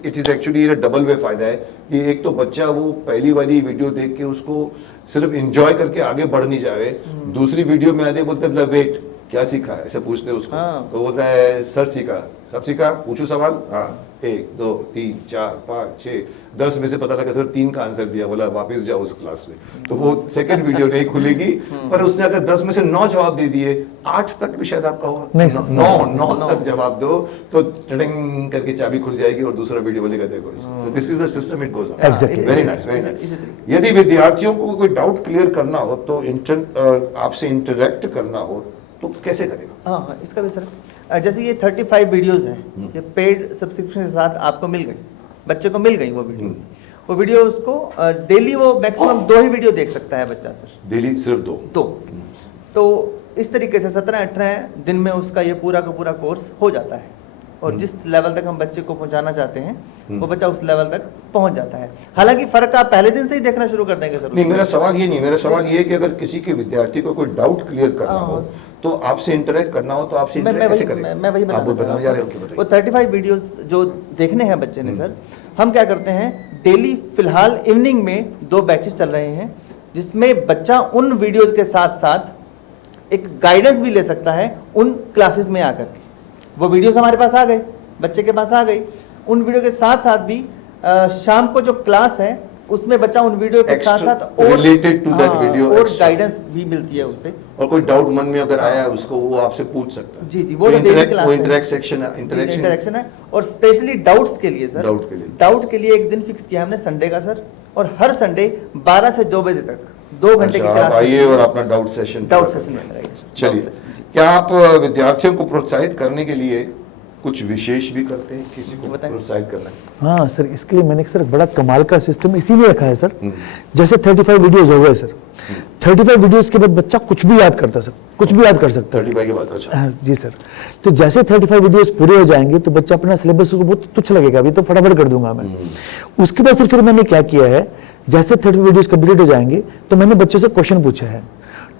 it is actually ये डबल वे फायदा है कि एक तो बच्चा वो पहली वाली वीडियो देख के उसको सिर्फ एंजॉय करके आगे बढ़ नहीं जाए, दूसरी वीडियो में आते बोलते हैं वेट क्या सीखा है, ऐसे पूछते हैं उसको। हाँ। तो बोलता है सर सीखा, सब सीखा, पूछू सवाल, हाँ 1 2 3 4 5 6 10 में से पता लगा सर 3 का आंसर दिया, बोला वापस जाओ उस क्लास में। तो वो सेकंड वीडियो नहीं खुलेगी, पर उसने अगर 10 में से 9 जवाब दे दिए, 8 तक भी शायद आपका होगा, नहीं सर, 9 तक जवाब दो तो टडिंग करके चाबी खुल जाएगी और दूसरा वीडियो बोलेगा देखो इसको। This is the system, it goes on. Exactly. Very nice, very इसी नाइस। तरीके। यदि विद्यार्थियों को कोई डाउट क्लियर करना हो तो आपसे इंटरेक्ट करना हो तो कैसे करेगा? हाँ हाँ, इसका भी सर जैसे ये 35 वीडियोस हैं, ये पेड सब्सक्रिप्शन के साथ आपको मिल गई, बच्चे को मिल गई वो वीडियोस। वो वीडियो उसको डेली वो मैक्सिमम 2 ही वीडियो देख सकता है बच्चा सर, डेली सिर्फ 2। तो इस तरीके से 17-18 दिन में उसका ये पूरा का पूरा कोर्स हो जाता है और जिस लेवल तक हम बच्चे को पहुंचाना चाहते हैं वो बच्चा उस लेवल तक पहुंच जाता है। हालांकि फर्क आप पहले दिन से ही देखना शुरू कर देंगे सर। नहीं, मेरा सवाल ये नहीं, मेरा सवाल ये है कि अगर किसी के विद्यार्थी को कोई डाउट क्लियर करना हाँ, हो तो आपसे इंटरेक्ट करना हो तो आपसे मैं इंटरेक्ट कैसे वही करेगा? मैं वही आप वो बताना बताने चाह जा रहा रहे हो, हूँ। ओके, वो बताइए। 35 वीडियोस जो देखने हैं बच्चे ने सर, हम क्या करते हैं डेली फिलहाल इवनिंग में 2 बैचेस चल रहे हैं जिसमें बच्चा उन वीडियोस के साथ साथ एक गाइडेंस भी ले सकता है उन क्लासेस में आकर के। वो वीडियोस हमारे पास आ गए, बच्चे के पास आ गई, उन वीडियो के साथ साथ भी शाम को जो क्लास है उसमें बच्चा उन वीडियो के साथ साथ और related to that video और extra। गाइडेंस भी मिलती है उसे। और कोई डाउट मन में अगर आया है उसको वो आपसे पूछ सकता है। जी जी, वो तो डेली क्लास वो है। इंटरेक्ट सेक्शन है, इंटरेक्शन है और स्पेशली डाउट्स के लिए सर, डाउट के लिए एक दिन फिक्स किया हमने संडे का सर, और हर संडे 12 से 2 बजे तक 2 घंटे की अच्छा, क्लास आप आइए और अपना डाउट सेशन डाउट पूरा सेशन करिए। में लगाइए सर। चलिए, डाउट सेशन, जी। क्या आप विद्यार्थियों को प्रोत्साहित करने के लिए कुछ विशेष भी करते हैं, किसी को बताएं। प्रोत्साहित करना है? हाँ सर, इसके लिए मैंने सर बड़ा कमाल का सिस्टम इसीलिए रखा है सर। जैसे 35 वीडियोस हो गए सर, 35 वीडियोस के बाद बच्चा कुछ भी याद करता सर, कुछ भी याद कर सकता है। 35 के बाद? अच्छा, हाँ, जी सर। तो जैसे 35 वीडियोस पूरे हो जाएंगे तो बच्चा अपना सिलेबस को बहुत तुच्छ लगेगा, अभी तो फटाफट कर दूंगा मैं। उसके बाद फिर मैंने क्या किया है, जैसे 30 वीडियोस कंप्लीट हो जाएंगे तो मैंने बच्चों से क्वेश्चन पूछा है,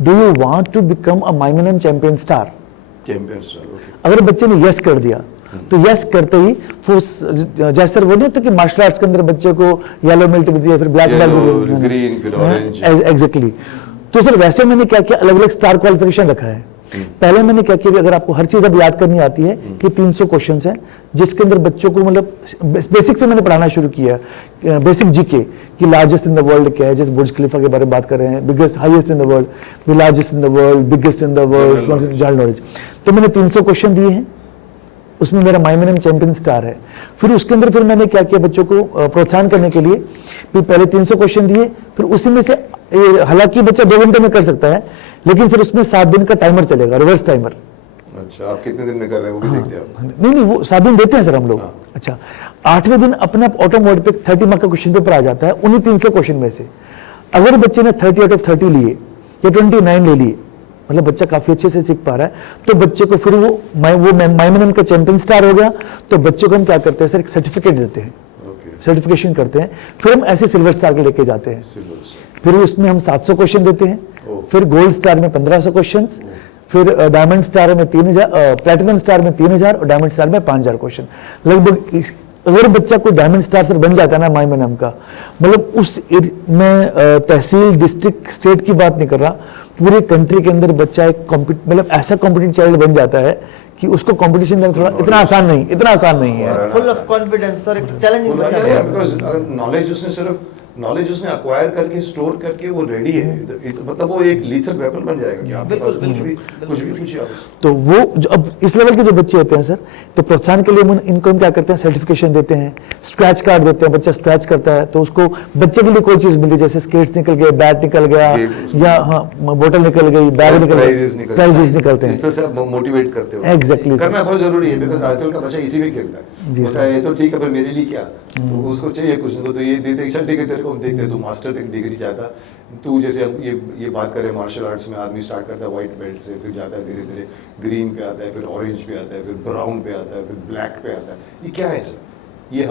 do you want to become a माइमेनम champion star? Champion star, okay. अगर बच्चे ने यस कर दिया तो यस करते ही वो जैसे सर वो नहीं होता कि मार्शल आर्ट्स के अंदर बच्चे को येलो बेल्ट भी दिया, फिर ब्लैक बेल्ट भी दिया, ग्रीन, फिर ऑरेंज। एग्जैक्टली। तो सर वैसे मैंने क्या किया, अलग अलग स्टार क्वालिफिकेशन रखा है। पहले मैंने क्या किया, अगर आपको हर चीज अब याद करनी आती है कि 300 क्वेश्चंस हैं जिसके अंदर बच्चों को मतलब बेसिक से मैंने पढ़ाना शुरू किया, बेसिक जीके कि लार्जेस्ट इन द वर्ल्ड क्या है, जैसे बुर्ज खलीफा के बारे में बात कर रहे हैं, biggest highest in the world, largest in the world, biggest in the world, general knowledge. तो मैंने 300 क्वेश्चन दिए हैं, उसमें मेरा माइमेनम चैंपियन स्टार है। फिर उसके अंदर फिर मैंने क्या किया, बच्चों को प्रोत्साहन करने के लिए फिर पहले 300 क्वेश्चन दिए, फिर उसी में से हालांकि बच्चा 2 घंटे में कर सकता है, लेकिन सर उसमें 7 दिन का टाइमर चलेगा, रिवर्स टाइमर। अच्छा, आप कितने दिन में कर रहे हैं वो भी देखते हैं आप? नहीं वो 7 दिन देते हैं सर हम लोग। अच्छा, 8वें दिन अपने आप ऑटो मोड पे 30 मार्क का क्वेश्चन पेपर आ जाता है उन्हीं 300 क्वेश्चन में से। अगर बच्चे ने 30 आउट ऑफ 30 लिए या 29 ले लिए, मतलब बच्चा काफी अच्छे से सीख पा रहा है, तो बच्चे को फिर वो माइमेनम का चैंपियन स्टार हो गया। तो बच्चे को हम क्या करते हैं सर, एक सर्टिफिकेट देते हैं। सर्टिफिकेशन करते हैं, फिर हम ऐसे सिल्वर स्टार के लेके जाते हैं। Silver star. फिर उसमें हम 700 क्वेश्चन देते हैं, ओह। फिर गोल्ड स्टार में 1500 क्वेश्चंस, फिर डायमंड स्टार में 3000, प्लेटिनम स्टार में 3000 और डायमंड स्टार में 5000 क्वेश्चन। लगभग अगर बच्चा कोई डायमंड स्टार सर बन जाता है ना माई नाम का, मतलब उस मैं तहसील, डिस्ट्रिक्ट, स्टेट की बात नहीं कर रहा, पूरे कंट्री के अंदर बच्चा एक मतलब ऐसा कॉम्पिटेंट चाइल्ड बन जाता है कि उसको कंपटीशन देना थोड़ा इतना आसान नहीं है। फुल ऑफ कॉन्फिडेंस और एक चैलेंजिंग बच्चा है। बिकॉज़ अगर नॉलेज उसने अक्वायर करके स्टोर करके वो रेडी है, मतलब वो एक लीथल वेपन बन जाएगा कि आपके पास कुछ भी पूछिए आप उससे। तो वो जो अब इस लेवल के जो बच्चे होते हैं सर, तो प्रोत्साहन के लिए इनको हम क्या करते हैं, सर्टिफिकेशन देते हैं, स्क्रैच कार्ड देते हैं। बच्चा स्क्रैच करता है तो उसको बच्चे के लिए कोई चीज मिलती है, जैसे स्केट्स निकल गए, बैट निकल गया, या हाँ बोतल निकल गई, बैग निकल गई, प्राइजेस निकलते हैं। इस तरह से आप मोटिवेट करते हो। Exactly, करना बहुत जरूरी है, बिकॉज़ आजकल का बच्चा इसी में खेलता है। जी, बोलता है ये तो ठीक है पर मेरे लिए क्या, तो उसको चाहिए कुछ तो ये दे दे, चल ठीक है तेरे को हम देखते हैं, तू मास्टर डिग्री चाहता, तू जैसे हम ये बात करें मार्शल आर्ट्स में आदमी स्टार्ट करता है व्हाइट बेल्ट से, फिर जाता है धीरे धीरे ग्रीन पे आता है, फिर ऑरेंज पे आता है, फिर ब्राउन पे आता है, फिर ब्लैक पे आता है। ये क्या है सर? ये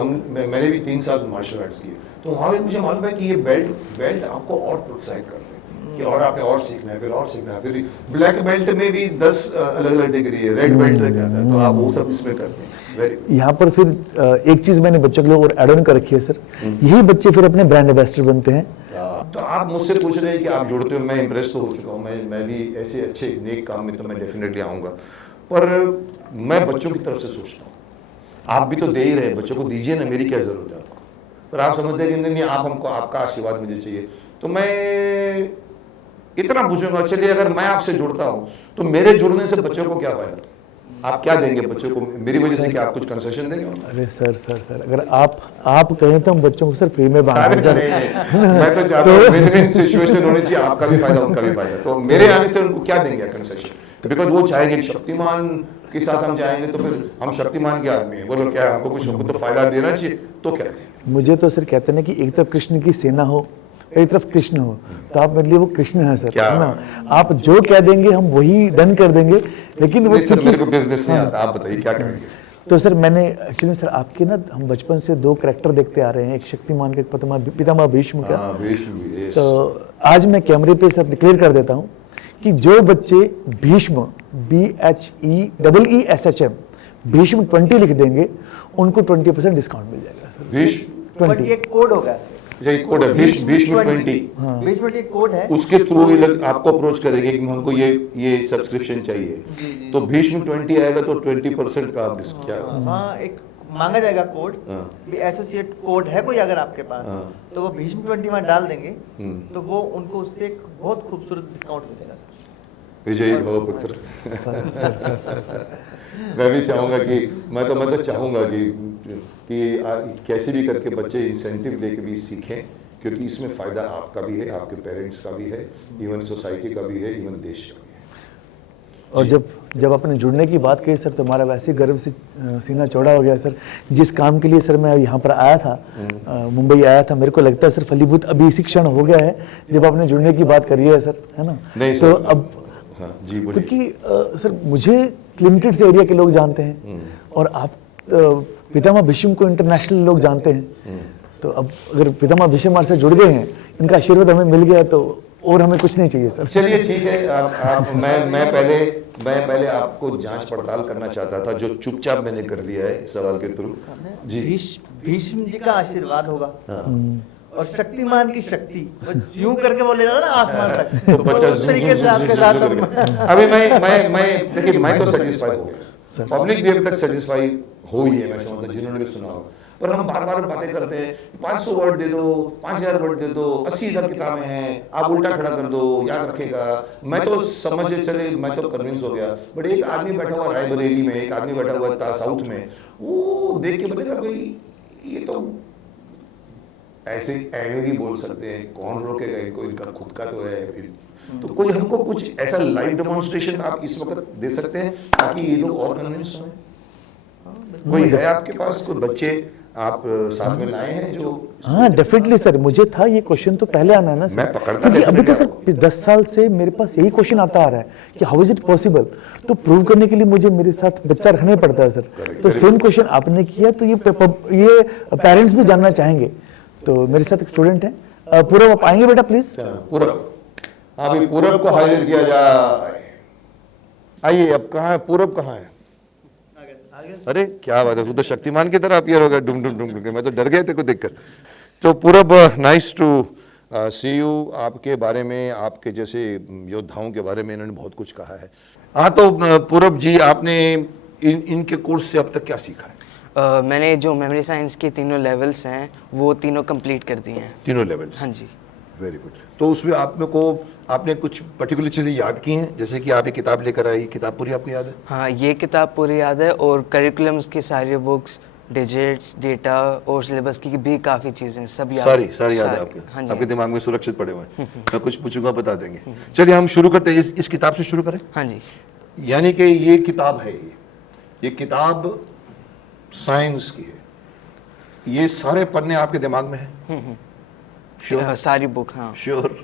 मैंने भी 3 साल मार्शल आर्ट्स किए, तो वहाँ भी मुझे मालूम है कि ये बेल्ट आपको और प्रोत्साहित करते हैं कि और आपने और सीखना है, फिर और सीखना है, फिर ब्लैक बेल्ट में भी 10 अलग-अलग डिग्री है, रेड बेल्ट तक जाता है, तो आप वो सब इसमें करते हैं। यहाँ पर फिर एक चीज मैंने बच्चों के लिए और एड ऑन कर रखी है सर, यही बच्चे फिर अपने ब्रांड एम्बेसडर बनते हैं। तो आप मुझसे पूछ रहे हैं कि आप जुड़ते हो, मैं इम्प्रेस तो हो चुका हूँ, मैं भी ऐसे अच्छे नेक काम में तो मैं डेफिनेटली आऊँगा, पर मैं बच्चों की तरफ से सोचता हूँ। आप भी तो दे ही रहे हैं, बच्चों को दीजिए ना, मेरी क्या जरूरत है आपको, पर आप समझते हैं कि नहीं आप हमको आपका आशीर्वाद मुझे चाहिए, तो मैं इतना पूछूंगा, चलिए अगर मैं आपसे जुड़ता हूँ तो मेरे जुड़ने से बच्चों को क्या फायदा, आप क्या देंगे बच्चों को मेरी वजह से, क्या आप कुछ कंसेशन देंगे? अरे सर अगर आप कहें तो हम बच्चों को सर फ्री में बांट दें। मैं तो चाहता हूँ विन-विन सिचुएशन होनी चाहिए, आपका भी फायदा उनका भी फायदा, तो मेरे आने से उनको क्या देंगे कंसेशन, बिकॉज वो चाहेंगे शक्तिमान के साथ हम जाएंगे तो फिर हम शक्तिमान के आदमी हैं, बोलो क्या हमको तो फायदा देना चाहिए, तो क्या? मुझे तो सर कहते हैं ना कि एक तरफ कृष्ण की सेना हो, एक तरफ कृष्ण हो, तो आप मेरे लिए वो कृष्ण है सर, है ना? आप जो कह देंगे हम वही डन कर देंगे, लेकिन वो सर मेरे को बिजनेस नहीं आता, आप बताइए क्या करेंगे? तो सर मैंने एक्चुअली सर आपके ना हम बचपन से 2 कैरेक्टर देखते आ रहे हैं, एक शक्तिमान का, एक पितामह भीष्म का। तो आज मैं कैमरे पे सर डिक्लेयर कर देता हूँ कि जो बच्चे भीष्म BHEESHM भीष्म 20 लिख देंगे उनको 20% डिस्काउंट मिल जाएगा सर। भीष्म 20 एक कोड होगा सर, ये कोड है भीष्म 20, भीष्म एक कोड है, उसके थ्रू आपको अप्रोच करेंगे कि हमको ये सब्सक्रिप्शन चाहिए, तो भीष्म 20 आएगा तो 20% का आप डिस्काउंट। हाँ एक मांगा जाएगा कोड, भी एसोसिएट कोड है कोई अगर आपके पास, तो वो भीष्म 20 में डाल देंगे, तो वो उनको उससे एक बहुत खूबसूरत डिस्काउंट मिलेगा सर। विजयी भव पुत्र। सर मैं भी चाहूँगा कि मैं तो चाहूँगा कि कैसे भी करके बच्चे इंसेंटिव लेके भी सीखें, क्योंकि इसमें फ़ायदा आपका भी है, आपके पेरेंट्स का भी है, इवन सोसाइटी का भी है, इवन देश का भी है। और जब आपने जुड़ने की बात कही सर, तो हमारा वैसे ही गर्व से सीना चौड़ा हो गया सर। जिस काम के लिए सर मैं यहाँ पर आया था, मुंबई आया था, मेरे को लगता है सर फलीभूत अभी इसी क्षण हो गया है जब आपने जुड़ने की बात करी है सर, है ना? नहीं तो सर, अब हाँ जी बोलिए। क्योंकि सर मुझे लिमिटेड से एरिया के लोग जानते हैं और आप पितामह भीष्म को इंटरनेशनल लोग जानते हैं, तो अब अगर पितामह भीष्म हमारे से जुड़ गए हैं, इनका आशीर्वाद हमें मिल गया, तो और हमें कुछ नहीं चाहिए सर। चलिए ठीक है, मैं पहले आपको जांच पड़ताल करना चाहता था, जो चुपचाप मैंने कर लिया है सवाल के थ्रू। जी भीष्म जी का आशीर्वाद होगा और शक्तिमान की शक्ति यूं करके वो ले रहा ना आसमान तक, तो बच्चा उस तरीके से आपके साथ अभी मैं देखिए मैं तो सेटिस्फाई हो गया, पब्लिक भी अभी तक सेटिस्फाई हो ही है, मैं समझता जिन्होंने भी सुना हो, पर हम बार बार बातें करते हैं 500 वर्ड दे दो, 5000 वर्ड दे दो, 80,000 किताबें हैं, आप उल्टा खड़ा कर दो, याद रखेगा। मैं तो समझ चले, मैं तो कन्विंस हो गया, बट एक आदमी बैठा हुआ रायबरेली में, एक आदमी बैठा हुआ साउथ में, वो देख के बोलेगा भाई ये तो ऐसे एंग्री बोल सकते हैं, कौन रोकेगा इनको, इनका खुद का तो है फिर। तो कोई हमको कुछ ऐसा लाइव डेमोन्स्ट्रेशन आप इस वक्त दे सकते हैं ताकि ये लोग और कन्विंस हों? कोई है आपके पास कोई बच्चे आप साथ में लाए हैं जो हाँ डेफिनेटली सर, मुझे था ये क्वेश्चन तो पहले आना है ना सर, मैं पकड़ता क्योंकि अभी तक definitely सर 10 साल से मेरे पास यही क्वेश्चन आता आ रहा है कि हाउ इज इट पॉसिबल। तो प्रूव करने के लिए मुझे मेरे साथ बच्चा रखना ही पड़ता है सर। तो सेम क्वेश्चन आपने किया, तो ये पेरेंट्स भी जानना चाहेंगे। तो मेरे साथ एक स्टूडेंट है, पूरब आप आएंगे बेटा प्लीज। पूरब, हाँ भाई पूरब को हाजिर किया जाए। आइए, अब कहाँ है पूरब, कहाँ है? अरे क्या बात है, तू तो शक्तिमान की तरह अपीयर हो गया, डुम डुम डुम डुम, मैं तो डर गया तेरे को देखकर। तो पूरब, नाइस टू सी यू। आपके बारे में, आपके जैसे योद्धाओं के बारे में इन्होंने बहुत कुछ कहा है। हाँ तो पूरब जी, आपने इनके कोर्स से अब तक क्या सीखा है? मैंने जो मेमोरी साइंस के तीनों लेवल्स हैं वो तीनों कंप्लीट कर दिए हैं। तीनों लेवल्स? हाँ जी। Very good. तो उसमें आपने कुछ पर्टिकुलर चीज़ें याद की हैं, जैसे कि आप ये किताब लेकर आई, किताब पूरी आपको याद है? हाँ, ये किताब पूरी याद है, और करिकुलम्स की सारी बुक्स, डिजिट्स, डेटा और सिलेबस की भी काफ़ी चीज़ें सब याद सारी याद है आपके? हाँ जी। आपके दिमाग में सुरक्षित पड़े हुए हैं। मैं कुछ पूछूंगा, बता देंगे। चलिए हम शुरू करते हैं, इस किताब से शुरू करें। हाँ जी। यानी कि ये किताब है, ये किताब साइंस की है। ये सारे पन्ने आपके दिमाग में हैं? श्योर? सारी बुक, हाँ। श्योर?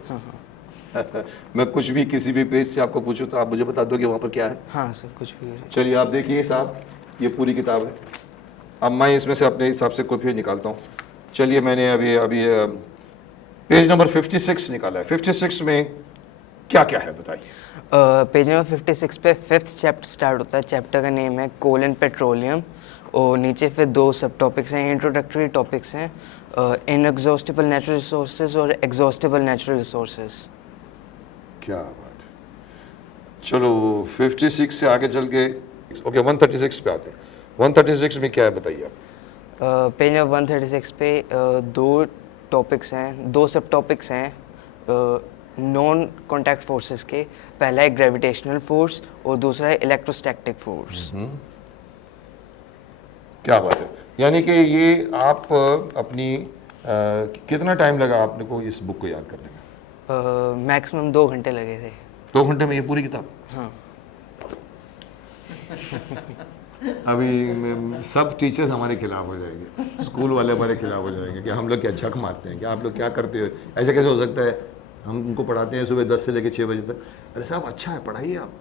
मैं कुछ भी किसी भी पेज से आपको पूछूं तो आप मुझे बता दो कि वहाँ पर क्या है? हाँ सर, कुछ भी। चलिए आप देखिए साहब, ये पूरी किताब है। अब मैं इसमें से अपने हिसाब से कॉपी निकालता हूँ। चलिए मैंने अभी पेज नंबर 56 निकाला है। 56 में क्या क्या है बताइए। पेज नंबर 56 पे 5th चैप्टर स्टार्ट होता है। चैप्टर का नेम है कोल एंड पेट्रोलियम, और नीचे फिर 2 सब टॉपिक्स हैं, इंट्रोडक्टरी टॉपिक्स हैं, इनएग्जॉस्टिबल नेचुरल रिसोर्सेज और एग्जॉस्टिबल नेचुरल रिसोर्सेज। क्या बात है। चलो 56 से आगे चल के ओके 136 पे आते हैं। 136 में क्या है बताइए आप। पेज नंबर 136 पे 2 टॉपिक्स हैं, 2 सब टॉपिक्स हैं नॉन कॉन्टैक्ट फोर्सेस के। पहला है ग्रेविटेशनल फोर्स और दूसरा है इलेक्ट्रोस्टैटिक फोर्स। क्या बात है। यानी कि ये आप अपनी कितना टाइम लगा आपने को इस बुक को याद करने में? मैक्सिमम 2 घंटे लगे थे। 2 घंटे में ये पूरी किताब? हाँ। अभी सब टीचर्स हमारे खिलाफ हो जाएंगे, स्कूल वाले हमारे खिलाफ हो जाएंगे कि हम लोग क्या झक मारते हैं, क्या आप लोग क्या करते हो, ऐसे कैसे हो सकता है। हम उनको पढ़ाते हैं सुबह 10 से लेकर 6 बजे तक। अरे साहब अच्छा है, पढ़ाइए आप,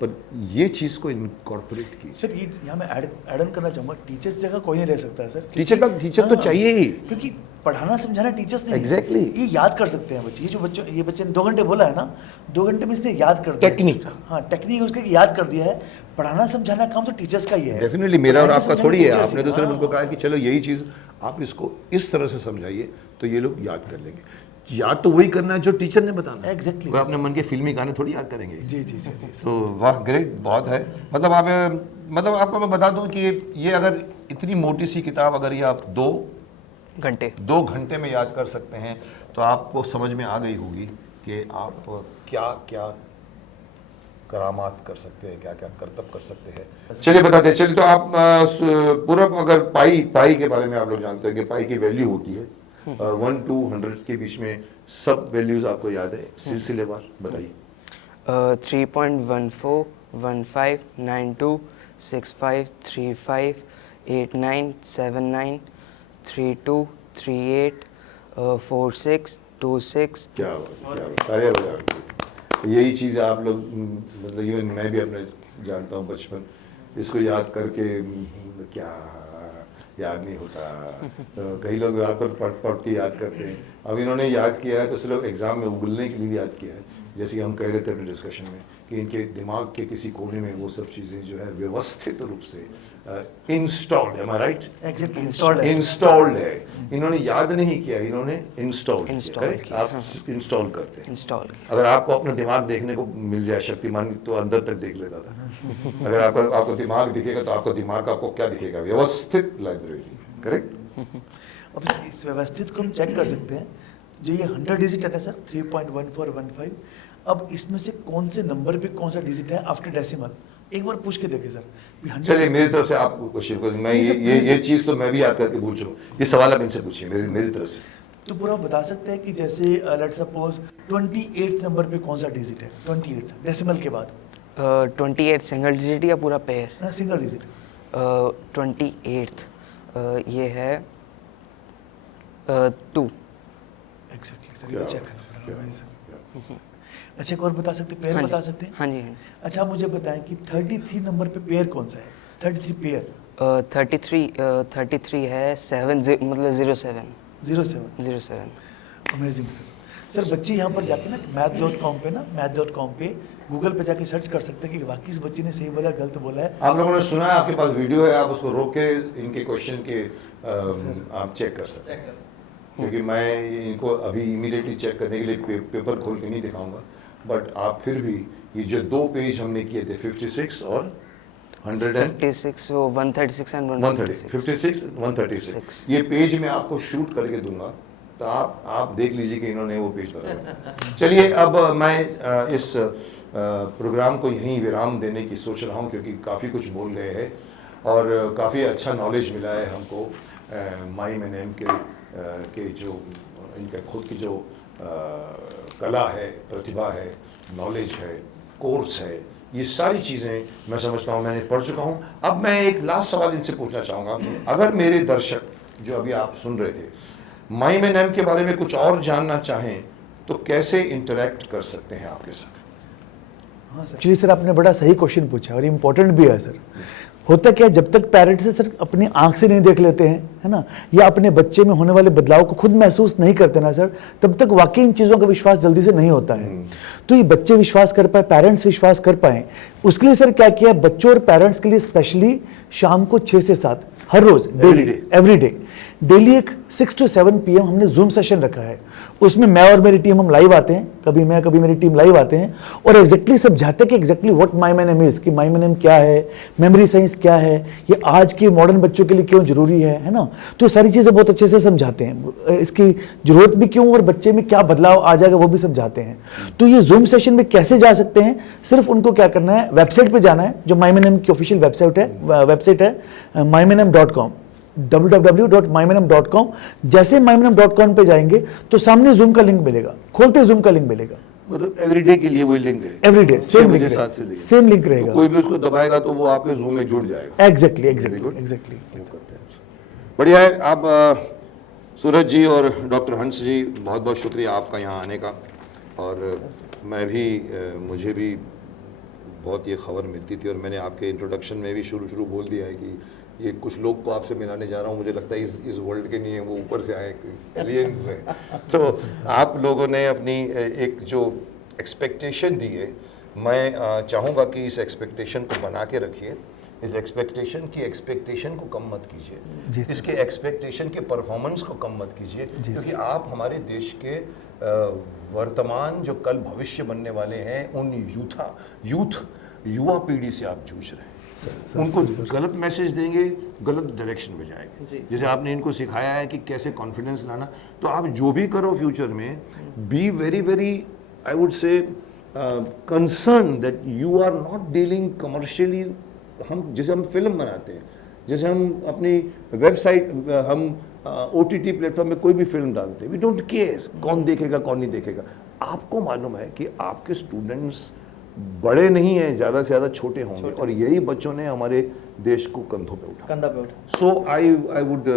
पर ये चीज़ को इनकॉर्पोरेट की। सर ये यहाँ मैं ऐड ऑन करना चाहूँगा, टीचर्स जगह कोई नहीं रह सकता है सर। टीचर तो चाहिए ही, क्योंकि पढ़ाना समझाना टीचर्स नहीं। Exactly. ये याद कर सकते हैं बच्चे। ये बच्चे ने 2 घंटे बोला है ना, 2 घंटे में इसने याद कर दिया। टेक्निक। हाँ टेक्निक उसके याद कर दिया है। पढ़ाना समझाना काम तो टीचर्स का ही है। डेफिनेटली मेरा और आपका थोड़ी है। टीचर्स आपने ही। दूसरे हाँ। उनको कहा कि चलो यही चीज़ आप इसको इस तरह से समझाइए तो ये लोग याद कर लेंगे। याद तो वही करना है जो टीचर ने बताना है। Exactly. वो अपने मन के फिल्मी गाने थोड़ी याद करेंगे। जी जी जी जी। तो वाह ग्रेट, बहुत है। मतलब आपको मैं बता दूं कि ये अगर इतनी मोटी सी किताब अगर ये आप 2 घंटे में याद कर सकते हैं तो आपको समझ में आ गई होगी कि आप क्या क्या करामात कर सकते हैं, क्या क्या करतब कर सकते हैं। चलिए बताते हैं। चलिए तो आप पूरब, अगर पाई के बारे में आप लोग जानते हैं कि पाई की वैल्यू होती है 1 to 100 के बीच में, सब वैल्यूज आपको याद है, सिलसिलेवार बताइए। 3.14 15 92 65 35 89 79 32 38 46 26। क्या तालियां बजाओ। यही चीज़ आप लोग, मतलब इवन मैं भी अपने जानता हूँ बचपन, इसको याद करके क्या याद नहीं होता। तो कई लोग रात भर पढ़ के याद करते हैं। अब इन्होंने याद किया है तो सिर्फ एग्जाम में उगलने के लिए याद किया है। जैसे कि हम कह रहे थे अपने डिस्कशन में कि इनके दिमाग के किसी कोने में वो सब चीज़ें जो है व्यवस्थित रूप से इंस्टॉल्ड है। राइट? एग्जैक्टली इंस्टॉल्ड है। इन्होंने याद नहीं किया, इन्होंने इंस्टॉल किया। आप इंस्टॉल करते हैं। इंस्टॉल। अगर आपको अपना दिमाग देखने को मिल जाए, शक्तिमान तो अंदर तक देख लेता था। अगर आपको दिमाग दिखेगा तो आपको दिमाग आपको क्या दिखेगा? व्यवस्थित लाइब्रेरी। करेक्ट? अब इस व्यवस्थित को हम चेक कर सकते हैं। जो ये 100 डिजिट है ना सर, 3.1415, अब इसमें से कौन से नंबर पे कौन सा डिजिट है आफ्टर डेसिमल, एक बार पूछ के देखिए सर। चलिए मेरी तरफ से आप क्वेश्चन को, मैं ये चीज़ तो मैं भी याद करके भूल चुका हूँ। ये सवाल आप इनसे पूछिए मेरी तरफ से। तो पूरा बता सकते हैं कि जैसे लेट्स सपोज 28th नंबर पे कौन सा डिजिट है? 28 डेसिमल के बाद 28 सिंगल डिजिट या पूरा पेयर? Single digit. 28th ये है 2। एग्जैक्टली सर, ये चेक करना। अच्छा एक और बता सकते, पेयर हाँ बता जी, सकते हैं? हाँ जी, हाँ जी। अच्छा मुझे बताएं कि 33 नंबर पे पेयर कौन सा है? 33 पेयर 33 है 7 मतलब 07 07। 07। Amazing sir. सर बच्चे यहाँ पर जाके ना math.com पे ना math.com पे गूगल पे जाके सर्च कर सकते हैं कि वाकई इस बच्चे ने सही बोला गलत बोला है। आप लोगों ने सुना है, आपके पास वीडियो है, आप उसको रोक के इनके क्वेश्चन के आप चेक कर सकते हैं, क्योंकि मैं इनको अभी इमीडिएटली चेक करने के लिए पेपर खोल के नहीं दिखाऊंगा, बट आप फिर भी ये जो 2 पेज हमने किए थे 56 और 56 वो 136 एंड 56 136, ये पेज मैं आपको शूट करके दूंगा, तो आप देख लीजिए कि इन्होंने वो पेज बनाया। चलिए अब मैं इस प्रोग्राम को यहीं विराम देने की सोच रहा हूँ, क्योंकि काफ़ी कुछ बोल गए हैं और काफ़ी अच्छा नॉलेज मिला है हमको माइम एंड एम के जो इनका खुद की जो कला है, प्रतिभा है, नॉलेज है, कोर्स है, ये सारी चीज़ें मैं समझता हूँ मैंने पढ़ चुका हूँ। अब मैं एक लास्ट सवाल इनसे पूछना चाहूँगा, अगर मेरे दर्शक जो अभी आप सुन रहे थे माइम एंड एम के बारे में कुछ और जानना चाहें तो कैसे इंटरेक्ट कर सकते हैं आपके साथ? हाँ सर, एक्चुअली सर आपने बड़ा सही क्वेश्चन पूछा और इम्पोर्टेंट भी है सर। होता क्या है, जब तक पेरेंट्स से सर अपनी आंख से नहीं देख लेते हैं, है ना, या अपने बच्चे में होने वाले बदलाव को खुद महसूस नहीं करते ना सर, तब तक वाकई इन चीज़ों का विश्वास जल्दी से नहीं होता है। तो ये बच्चे विश्वास कर पाए, पेरेंट्स विश्वास कर पाए, उसके लिए सर क्या किया, बच्चों और पेरेंट्स के लिए स्पेशली शाम को 6 से 7 हर रोज एवरी डे डेली एक 6 to 7 PM हमने जूम सेशन रखा है। उसमें मैं और मेरी टीम हम लाइव आते हैं, कभी मैं कभी मेरी टीम लाइव आते हैं और एग्जैक्टली समझाते हैं कि exactly what mime and M is, कि माइम एंड एम क्या है, मेमोरी साइंस क्या है, ये आज के मॉडर्न बच्चों के लिए क्यों जरूरी है ना। तो ये सारी चीज़ें बहुत अच्छे से समझाते हैं, इसकी जरूरत भी क्यों और बच्चे में क्या बदलाव आ जाएगा वो भी समझाते हैं। तो ये जूम सेशन में कैसे जा सकते हैं, सिर्फ उनको क्या करना है, वेबसाइट पर जाना है, जो माइम एंड एम की ऑफिशियल वेबसाइट है mymanm.com, www.mymanm.com। जैसे mymanm.com पे जाएंगे तो सामने जूम का लिंक मिलेगा, खोलते जूम का लिंक मिलेगा, मतलब एवरीडे के लिए वही लिंक है, एवरीडे सेम लिंक 7 से लेकर सेम लिंक रहेगा, तो कोई भी उसको दबाएगा तो वो आपके जूम में जुड़ जाएगा। एग्जैक्टली बढ़िया है। आप सूरज जी और डॉक्टर हंस जी, बहुत बहुत शुक्रिया आपका यहाँ आने का। और मैं भी मुझे भी बहुत ये खबर मिलती थी और मैंने आपके इंट्रोडक्शन में भी शुरू बोल दिया है कि ये कुछ लोग को आपसे मिलाने जा रहा हूँ, मुझे लगता है इस वर्ल्ड के नहीं है, वो ऊपर से आए एलियंस हैं। तो आप लोगों ने अपनी एक जो एक्सपेक्टेशन दी है, मैं चाहूँगा कि इस एक्सपेक्टेशन को बना के रखिए, इस एक्सपेक्टेशन को कम मत कीजिए, इसके एक्सपेक्टेशन के परफॉर्मेंस को कम मत कीजिए, क्योंकि आप हमारे देश के वर्तमान जो कल भविष्य बनने वाले हैं उन युवा पीढ़ी से आप जूझ रहे हैं। उनको गलत मैसेज देंगे, गलत डायरेक्शन में जाएंगे। जैसे आपने इनको सिखाया है कि कैसे कॉन्फिडेंस लाना, तो आप जो भी करो फ्यूचर में, be very very I would say concern that you are not dealing commercially. हम जैसे हम फिल्म बनाते हैं, जैसे हम अपनी वेबसाइट, हम OTT प्लेटफॉर्म में कोई भी फिल्म डालते हैं, वी डोंट केयर कौन देखेगा कौन नहीं देखेगा। आपको मालूम है कि आपके स्टूडेंट्स बड़े नहीं हैं, ज़्यादा से ज़्यादा छोटे होंगे, और यही बच्चों ने हमारे देश को कंधों पे उठाया। सो आई वुड,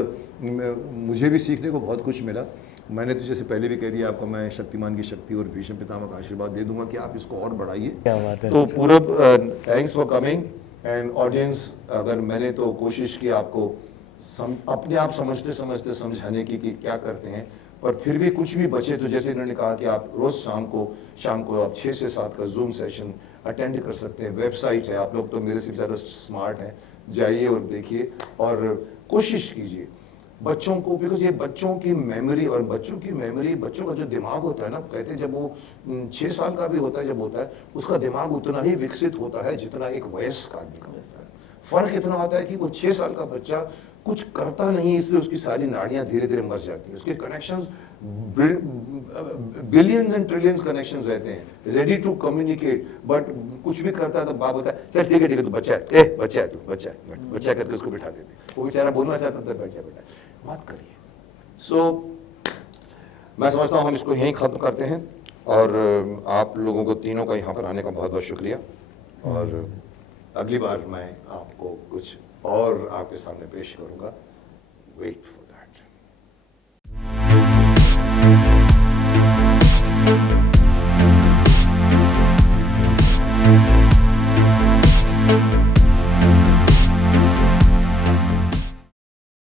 मुझे भी सीखने को बहुत कुछ मिला। मैंने तो जैसे पहले भी कह दिया आपको, मैं शक्तिमान की शक्ति और भीष्म पितामह का आशीर्वाद दे दूंगा कि आप इसको और बढ़ाइए। क्या बात है। तो पूरब, thanks for coming and audience, अगर मैंने तो कोशिश की आपको अपने आप समझते समझाने की कि क्या करते हैं, पर फिर भी कुछ भी बचे तो जैसे इन्होंने कहा कि आप रोज शाम को आप 6 से 7 का जूम सेशन अटेंड कर सकते हैं। वेबसाइट है, आप लोग तो मेरे से भी ज़्यादा स्मार्ट हैं, जाइए और देखिए और कोशिश कीजिए बच्चों को, बिकॉज ये बच्चों की मेमोरी बच्चों का जो दिमाग होता है ना, कहते हैं जब वो 6 साल का भी होता है, जब होता है उसका दिमाग उतना ही विकसित होता है जितना एक वयस्क आदमी का होता है। फर्क इतना होता है कि वो 6 साल का बच्चा कुछ करता नहीं, इसलिए उसकी सारी नाड़ियां धीरे धीरे मर जाती हैं, उसके connections billions and trillions connections रहते हैं, रेडी टू कम्युनिकेट, बट कुछ भी करता है तो बाप होता है चल ठीक है तू बच्चा है, बच्चा करके उसको बिठा देते। वो बेचारा बोलना चाहता था, बैठ जा बेटा, बात करिए। सो मैं समझता हूँ हम इसको यहीं ख़त्म करते हैं, और आप लोगों को तीनों का यहाँ पर आने का बहुत बहुत शुक्रिया, और अगली बार मैं आपको कुछ और आपके सामने पेश करूंगा। wait for